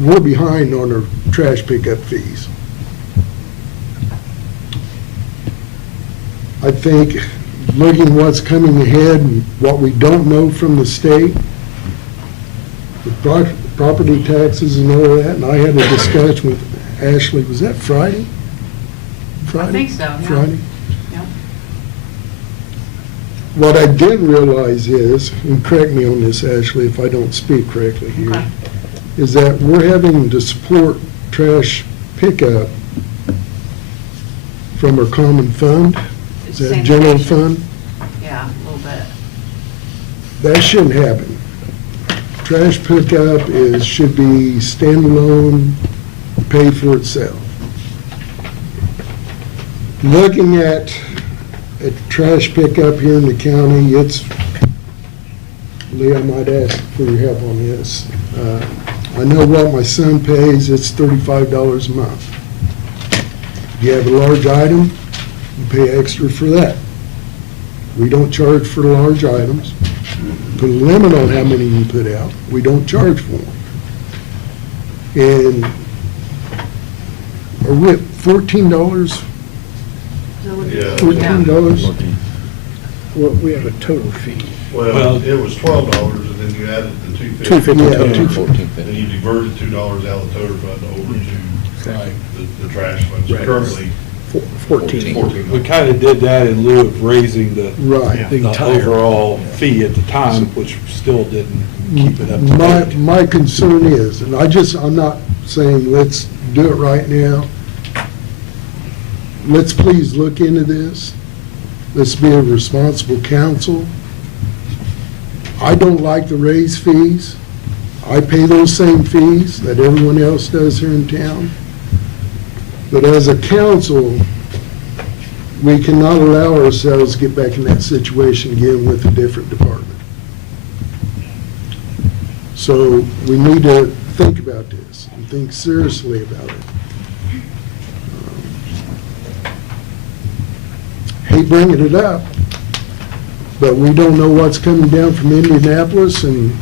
we're behind on our trash pickup fees. I think, looking what's coming ahead and what we don't know from the state, the property taxes and all that, and I had a discussion with Ashley, was that Friday? I think so, yeah. Friday? Yep. What I didn't realize is, and correct me on this, Ashley, if I don't speak correctly here, Okay. is that we're having to support trash pickup from our common fund? Is that general Sanitation. fund? Yeah, a little bit. That shouldn't happen. Trash pickup should be standalone, pay for itself. Looking at trash pickup here in the county, Lee, I might ask for your help on this. I know what my son pays, it's $35 a month. You have a large item, you pay extra for that. We don't charge for large items. Put a limit on how many you put out. We don't charge for them. And are we at $14? Yeah. $14? Well, we have a total fee. Well, it was $12, and then you added the $2.50. $2.50. And you diverted $2 out of the total fund over to the trash fund. So Right. currently, 14. 14. We kind of did that in lieu of raising the Right. The the entire- overall fee at the time, which still didn't keep it up to date. My concern is, and I'm not saying let's do it right now. Let's please look into this. Let's be a responsible council. I don't like the raise fees. I pay those same fees that everyone else does here in town. But as a council, we cannot allow ourselves to get back in that situation again with a different department. So we need to think about this and think seriously about it. Hate bringing it up, but we don't know what's coming down from Indianapolis, and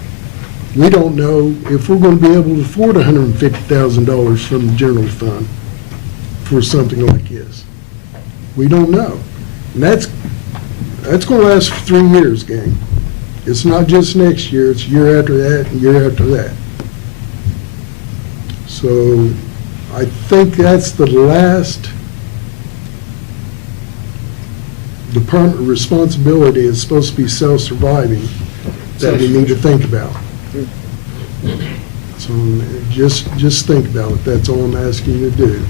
we don't know if we're going to be able to afford $150,000 from the general fund for something like this. We don't know. And that's going to last for 3 years, gang. It's not just next year, it's year after that and year after that. So I think that's the last department responsibility is supposed to be self-surviving that we need to think about. So just think about it. That's all I'm asking you to do.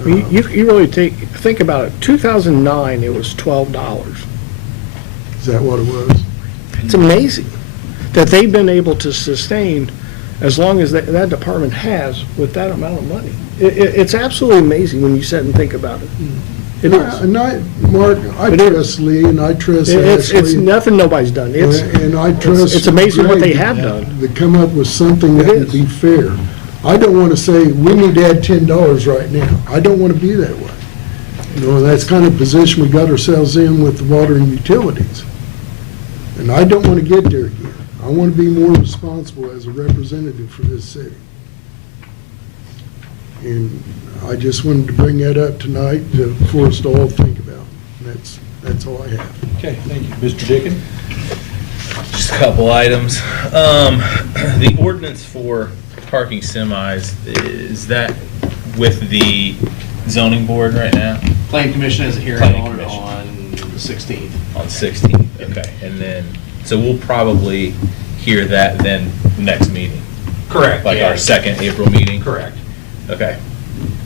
I mean, You really think about it, 2009, it was $12. Is that what it was? It's amazing that they've been able to sustain as long as that department has with that amount of money. It's absolutely amazing when you sit and think about it. It is. And Mark, I trust Lee and I trust It's Ashley. nothing nobody's done. And I trust. It's amazing what they Greg have done. To come up with something that It would is. be fair. I don't want to say, we need to add $10 right now. I don't want to be that way. That's kind of position we got ourselves in with the water and utilities. And I don't want to get there again. I want to be more responsible as a representative for this city. And I just wanted to bring that up tonight for us to all think about. And that's all I have. Okay, thank you. Mr. Dickon? Just a couple items. The ordinance for parking semis, is that with the zoning board right now? Planning Commission has a hearing Planning on it Commission. on the 16th. On 16th, okay. And then, so we'll probably hear that then next meeting? Correct. Like yeah. our second April meeting? Correct. Okay.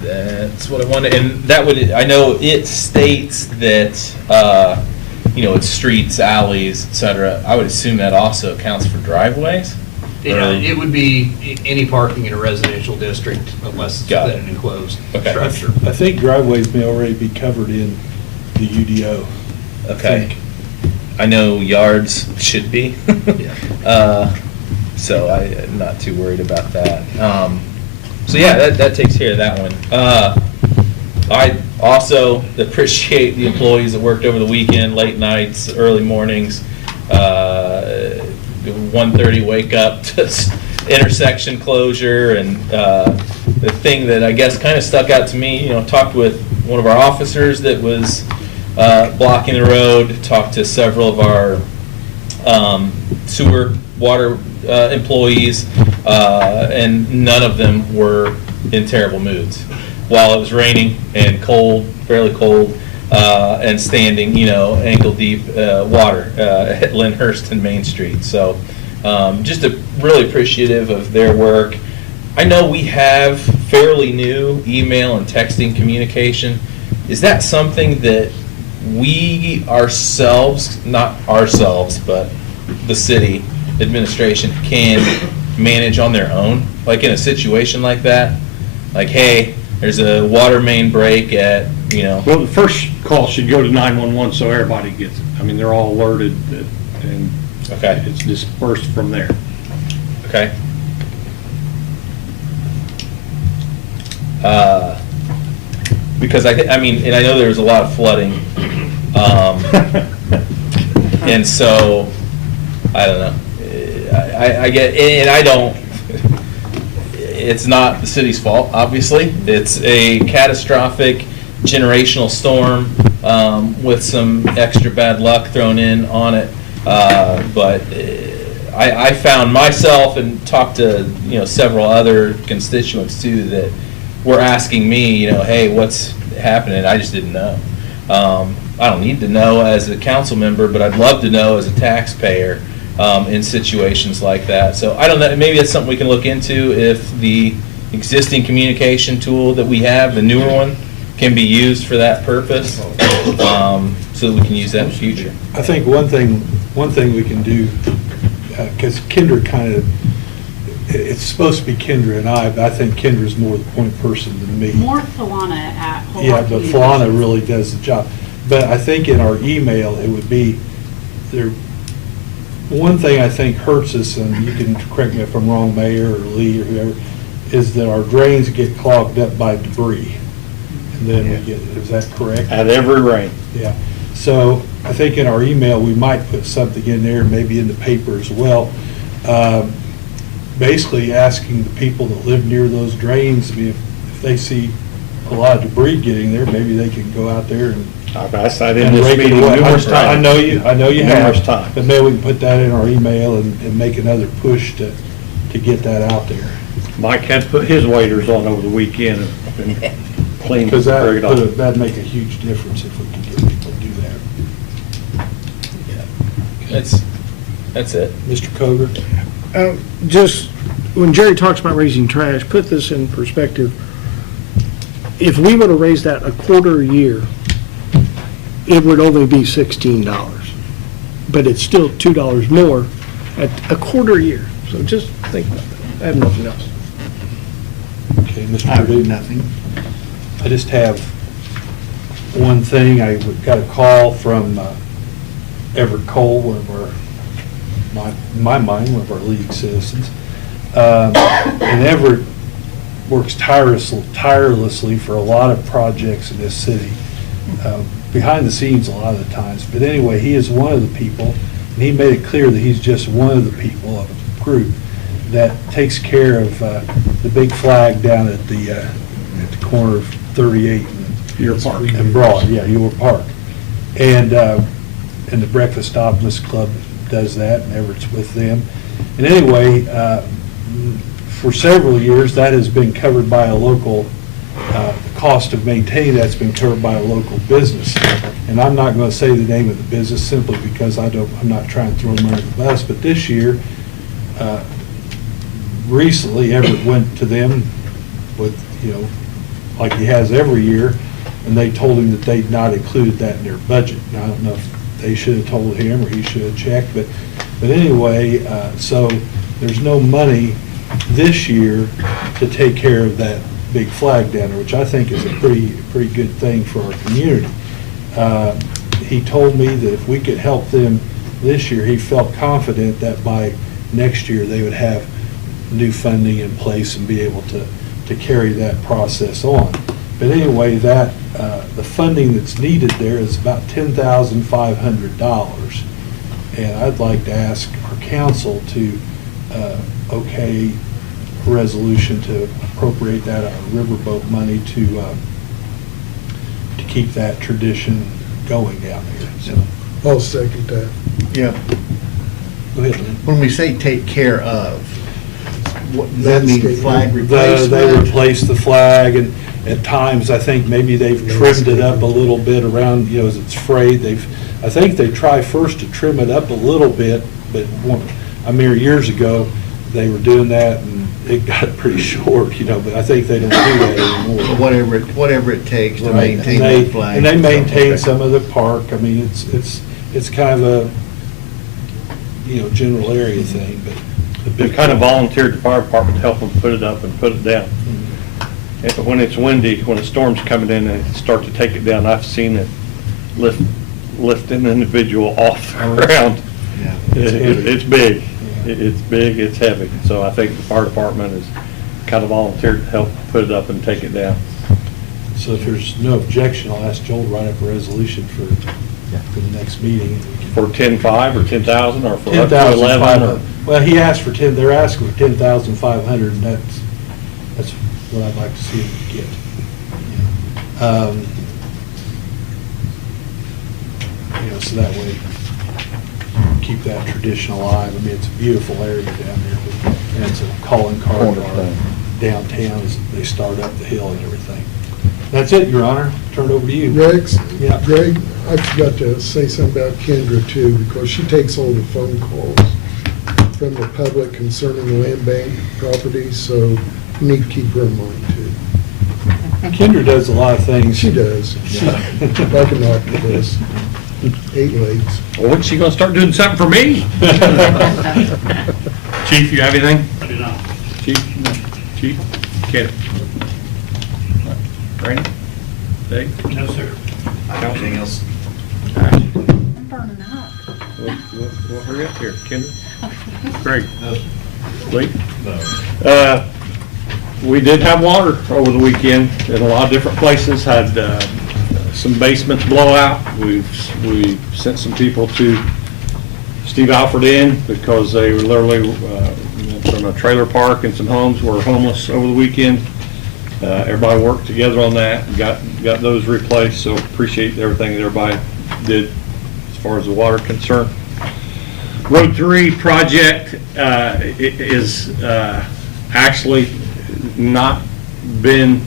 That's what I wanted, and that would, I know it states that, it's streets, alleys, et cetera. I would assume that also counts for driveways? Yeah, it would be any parking in a residential district unless it's Got within it. an enclosed Okay. structure. I think driveways may already be covered in the UDO. I Okay. think. I know yards should be. Yeah. So I'm not too worried about that. So yeah, that takes care of that one. I also appreciate the employees that worked over the weekend, late nights, early mornings, 1:30 wake up to intersection closure, and the thing that I guess kind of stuck out to me, talked with one of our officers that was blocking the road, talked to several of our sewer, water employees, and none of them were in terrible moods. While it was raining and cold, fairly cold, and standing, ankle-deep water at Lyndhurst and Main Street. So just really appreciative of their work. I know we have fairly new email and texting communication. Is that something that we ourselves, not ourselves, but the city administration can manage on their own? Like in a situation like that? Like, hey, there's a water main break at, Well, the first call should go to 911 so everybody gets it. I mean, they're all alerted and okay, it's dispersed from there. Okay. Because and I know there was a lot of flooding, and so I don't know. I get, and I don't. It's not the city's fault, obviously. It's a catastrophic generational storm with some extra bad luck thrown in on it. But I found myself and talked to several other constituents too that were asking me, hey, what's happening? I just didn't know. I don't need to know as a council member, but I'd love to know as a taxpayer in situations like that. So I don't know, maybe that's something we can look into if the existing communication tool that we have, the newer one, can be used for that purpose, so that we can use that in the future. I think one thing we can do, because Kendra it's supposed to be Kendra and I, but I think Kendra's more the point person than me. More Falana at Whole Yeah, Heart but Communications. Falana really does the job. But I think in our email, it would be, one thing I think hurts us, and you can correct me if I'm wrong, Mayor or Lee or whoever, is that our drains get clogged up by debris. And then we get, is that correct? At every rain. Yeah. So I think in our email, we might put something in there, maybe in the paper as well, basically asking the people that live near those drains, if they see a lot of debris getting there, maybe they can go out there and I sat in this rake it meeting away. numerous times. I know you Numerous have. times. But maybe we can put that in our email and make another push to get that out there. Mike had to put his waders on over the weekend and clean, Because bring it off. that'd make a huge difference if we could get people to do that. That's it. Mr. Coger? Just, when Jerry talks about raising trash, put this in perspective. If we would have raised that a quarter a year, it would only be $16. But it's still $2 more at a quarter a year. So just think about that. I have nothing else. Okay, Mr. I have Purdue? nothing. I just have one thing. I got a call from Everett Cole, one of our, in my mind, one of our league citizens. And Everett works tirelessly for a lot of projects in this city, behind the scenes a lot of the times. But anyway, he is one of the people, and he made it clear that he's just one of the people of a group that takes care of the big flag down at the corner of 38 and Broad, Your Park. And the Breakfast Optimist Club does that, and Everett's with them. And anyway, for several years, that has been covered by a local, the cost of maintaining that's been covered by a local business. And I'm not going to say the name of the business simply because I'm not trying to throw them under the bus, but this year, recently, Everett went to them with, like he has every year, and they told him that they'd not included that in their budget. And I don't know if they should have told him or he should have checked, but anyway, so there's no money this year to take care of that big flag down there, which I think is a pretty good thing for our community. He told me that if we could help them this year, he felt confident that by next year they would have new funding in place and be able to carry that process on. But anyway, that the funding that's needed there is about $10,500. And I'd like to ask our council to okay a resolution to appropriate that out of riverboat money to keep that tradition going down here, so. I'll second that. Yeah. Go ahead, Lynn. When we say take care of, what, does that mean Landscape. flag They replacement? replace the flag, and at times, I think maybe they've trimmed it up a little bit around, as it's frayed. I think they try first to trim it up a little bit, but a mere years ago, they were doing that, and it got pretty short, but I think they don't do that anymore. Whatever it takes to Right. maintain And they- the flag. And they maintain Okay. some of the park. I mean, it's kind of a, general area thing, but. the We big- kind of volunteered the fire department to help them put it up and put it down. And when it's windy, when a storm's coming in, they start to take it down. I've seen it lift an individual off the ground. Yeah. It's big. It's big, it's heavy. So I think the fire department has kind of volunteered to help put it up and take it down. So if there's no objection, I'll ask Joel to write up a resolution for the next meeting. And we can- For 10,500 or 10,000 or for up to 10,500. 11 or? Well, he asked for 10, they're asking for 10,500, and that's what I'd like to see him get. So that way, keep that tradition alive. I mean, it's a beautiful area down there, and it's a calling card to our downtown as they start up the hill and everything. That's it, Your Honor. Turn it over to you. Rex? Yeah. Greg, I forgot to say something about Kendra too, because she takes all the phone calls from the public concerning land bank properties, so we need to keep her in mind too. Kendra does a lot of things. She does. She's like an octopus, 8 legs. Well, when's she gonna start doing something for me? Chief, you have anything? I do not. Chief? Kenny? Randy? Dave? No, sir. Anything else? I'm burning up. We'll hurry up here. Kendra? Greg? No, sir. Lee? No. We did have water over the weekend in a lot of different places, had some basements blow out. We sent some people to Steve Alford Inn because they were literally from a trailer park and some homes were homeless over the weekend. Everybody worked together on that, got those replaced, so appreciate everything that everybody did as far as the water concerned. Road 3 project is actually not been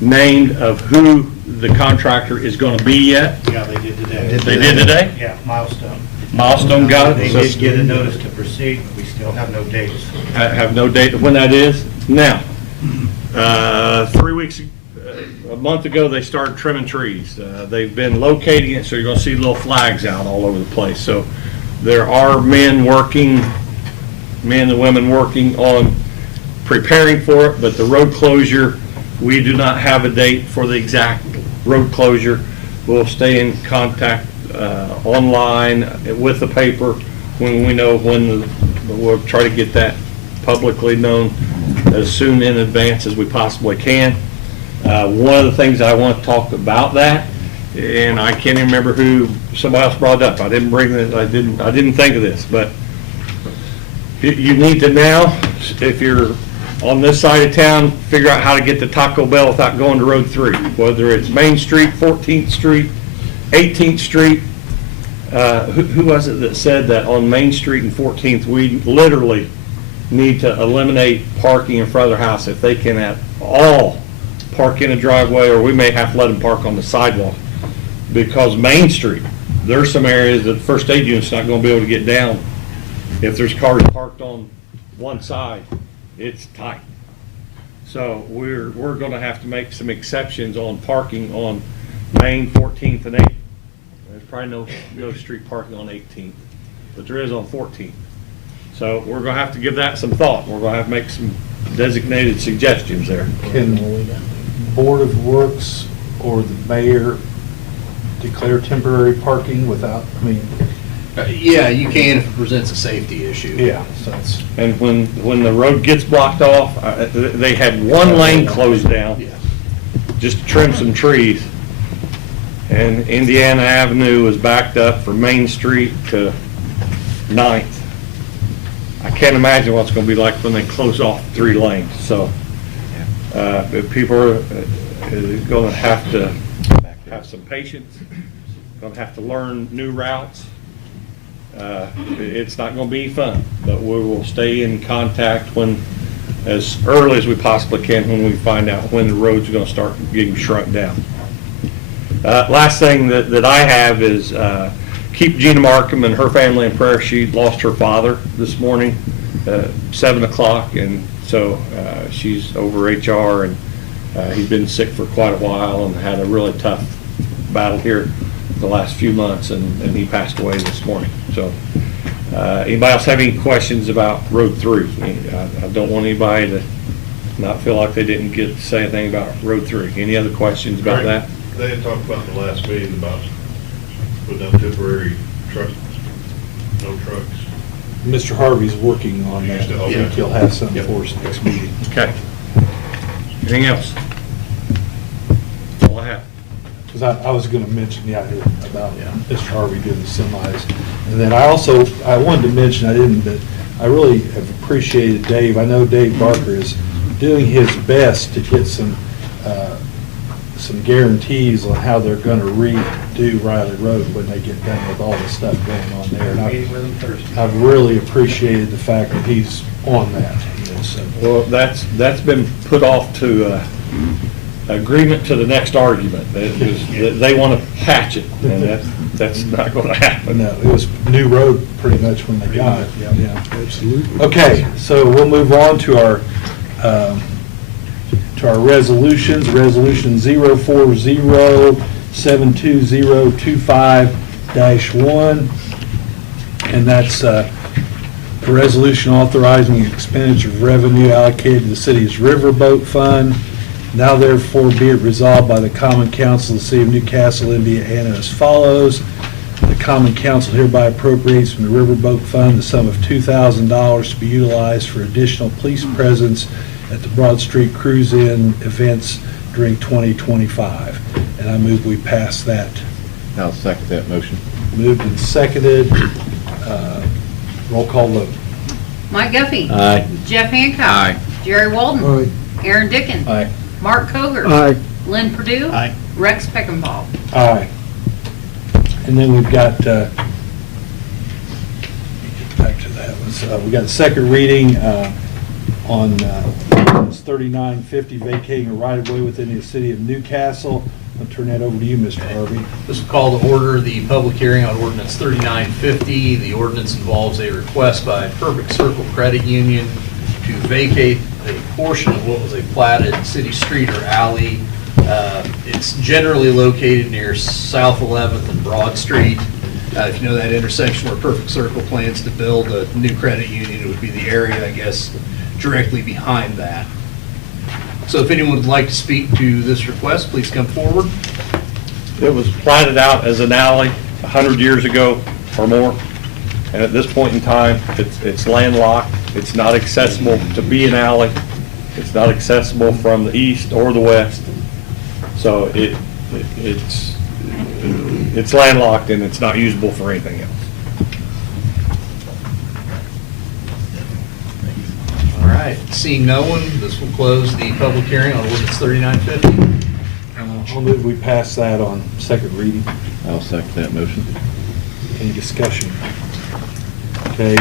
named of who the contractor is going to be yet. Yeah, they did today. They did today? Yeah, Milestone. Milestone got They it? did get a notice to proceed, but we still have no dates. Have no date when that is? Now, 3 weeks, a month ago, they started trimming trees. They've been locating it, so you're gonna see little flags out all over the place. So there are men and women working on preparing for it, but the road closure, we do not have a date for the exact road closure. We'll stay in contact online with the paper when we know when we'll try to get that publicly known as soon in advance as we possibly can. One of the things I want to talk about that, and I can't even remember who, somebody else brought it up. I didn't bring it, I didn't think of this, but you need to now, if you're on this side of town, figure out how to get to Taco Bell without going to Road 3, whether it's Main Street, 14th Street, 18th Street. Who was it that said that on Main Street and 14th, we literally need to eliminate parking in front of their house if they can at all park in a driveway, or we may have to let them park on the sidewalk. Because Main Street, there's some areas that the first aid unit's not gonna be able to get down. If there's cars parked on one side, it's tight. So we're gonna have to make some exceptions on parking on Main, 14th, and 8th. There's probably no street parking on 18th, but there is on 14th. So we're gonna have to give that some thought. We're gonna have to make some designated suggestions there. Can Board of Works or the mayor declare temporary parking without, Yeah, you can if it presents a safety issue. yeah, so it's, And when the road gets blocked off, they had one lane closed down Yeah. just to trim some trees. And Indiana Avenue was backed up from Main Street to 9th. I can't imagine what's gonna be like when they close off 3 lanes, so. People are gonna have to have some patience, gonna have to learn new routes. It's not gonna be fun, but we will stay in contact as early as we possibly can when we find out when the road's gonna start getting shrunk down. Last thing that I have is, keep Gina Markham and her family in prayer. She lost her father this morning, 7 o'clock, and so she's over HR, and he's been sick for quite a while and had a really tough battle here the last few months, and he passed away this morning. So anybody else have any questions about Road 3? I don't want anybody to not feel like they didn't get to say anything about Road 3. Any other questions about that? They had talked about the last meeting about putting up temporary trucks, no trucks. Mr. Harvey's working on that. I Yeah. think he'll have something for us next meeting. Okay. Anything else? That's all I have. Because I was going to mention, about Mr. Harvey doing the semis. And then I wanted to mention, I didn't, but I really have appreciated Dave. I know Dave Barker is doing his best to get some guarantees on how they're going to redo Riley Road when they get done with all the stuff going on there. And I've really appreciated the fact that he's on that. So. Well, that's been put off to agreement to the next argument. They want to patch it, and that's not going to happen. No, it was new road pretty much when they got it. Yeah, absolutely. Okay, so we'll move on to our resolutions. Resolution 040-72025-1, and that's a resolution authorizing expenditure of revenue allocated to the city's riverboat fund. Now therefore be it resolved by the Common Council of the City of Newcastle, Indiana as follows. The Common Council hereby appropriates from the Riverboat Fund the sum of $2,000 to be utilized for additional police presence at the Broad Street Cruise-In events during 2025. And I move we pass that. I'll second that motion. Moved and seconded. Roll call vote. Mike Guffey. Aye. Jeff Hancock. Aye. Jerry Walden. Aye. Aaron Dickens. Aye. Mark Koger. Aye. Lynn Purdue. Aye. Rex Peckinpah. Aye. And then we've got, back to that one. We got a second reading on 3950, vacating a right-of-way within the city of Newcastle. I'll turn that over to you, Mr. Harvey. This will call to order the public hearing on ordinance 3950. The ordinance involves a request by Perfect Circle Credit Union to vacate a portion of what was a platted city street or alley. It's generally located near South 11th and Broad Street. If you know that intersection where Perfect Circle plans to build a new credit union, it would be the area, I guess, directly behind that. So if anyone would like to speak to this request, please come forward. It was platted out as an alley 100 years ago or more, and at this point in time, it's landlocked. It's not accessible to be an alley. It's not accessible from the east or the west. So it's landlocked and it's not usable for anything else. All right, seeing no one, this will close the public hearing on ordinance 3950. I'll move we pass that on second reading. I'll second that motion. Any discussion? Okay,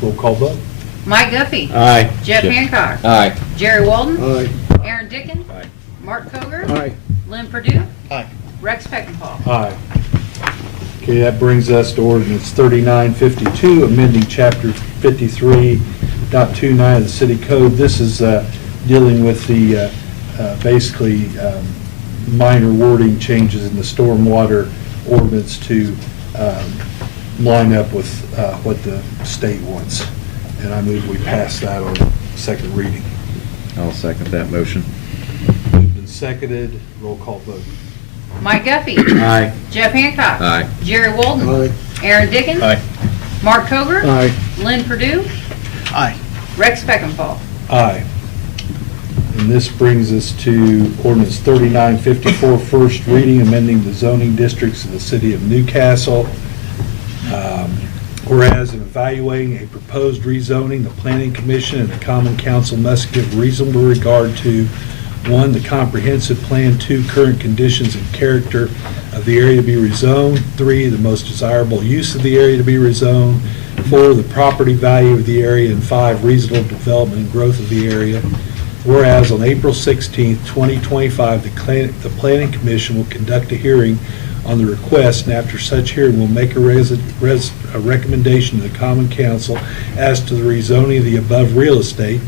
roll call vote. Mike Guffey. Aye. Jeff Hancock. Aye. Jerry Walden. Aye. Aaron Dickens. Aye. Mark Koger. Aye. Lynn Purdue. Aye. Rex Peckinpah. Aye. Okay, that brings us to ordinance 3952, amending chapter 53.29 of the city code. This is dealing with the, basically, minor wording changes in the stormwater ordinance to line up with what the state wants. And I move we pass that on second reading. I'll second that motion. Moved and seconded, roll call vote. Mike Guffey. Aye. Jeff Hancock. Aye. Jerry Walden. Aye. Aaron Dickens. Aye. Mark Koger. Aye. Lynn Purdue. Aye. Rex Peckinpah. Aye. And this brings us to ordinance 3954, first reading, amending the zoning districts of the city of Newcastle. Whereas in evaluating a proposed rezoning, the Planning Commission and the Common Council must give reasonable regard to, 1, the comprehensive plan, 2, current conditions and character of the area to be rezoned, 3, the most desirable use of the area to be rezoned, 4, the property value of the area, and 5, reasonable development and growth of the area. Whereas on April 16, 2025, the Planning Commission will conduct a hearing on the request, and after such hearing, will make a recommendation to the Common Council as to the rezoning of the above real estate.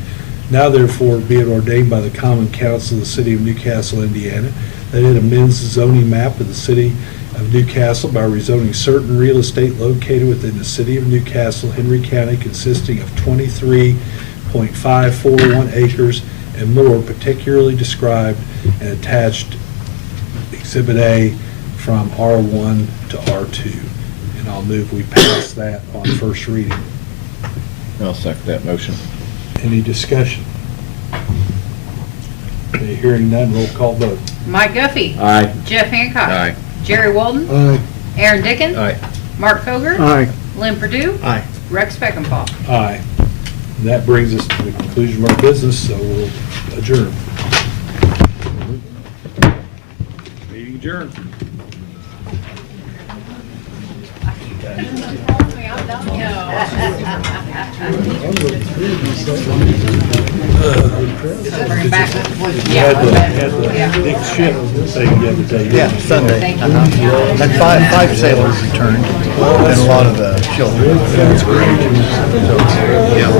Now therefore be it ordained by the Common Council of the City of Newcastle, Indiana, that it amends the zoning map of the City of Newcastle by rezoning certain real estate located within the City of Newcastle, Henry County, consisting of 23.541 acres and more, particularly described and attached Exhibit A from R1 to R2. And I'll move we pass that on first reading. I'll second that motion. Any discussion? Okay, hearing none, roll call vote. Mike Guffey. Aye. Jeff Hancock. Aye. Jerry Walden. Aye. Aaron Dickens. Aye. Mark Fogert. Aye. Lynn Purdue. Aye. Rex Beckenpaul. Aye. And that brings us to the conclusion of our business, so we'll adjourn. Meeting adjourned. Bring back. You had the big ship thing the other day. Yeah, Sunday. Thank you. Had five sailors returned, and a lot of children. That's great. Yeah.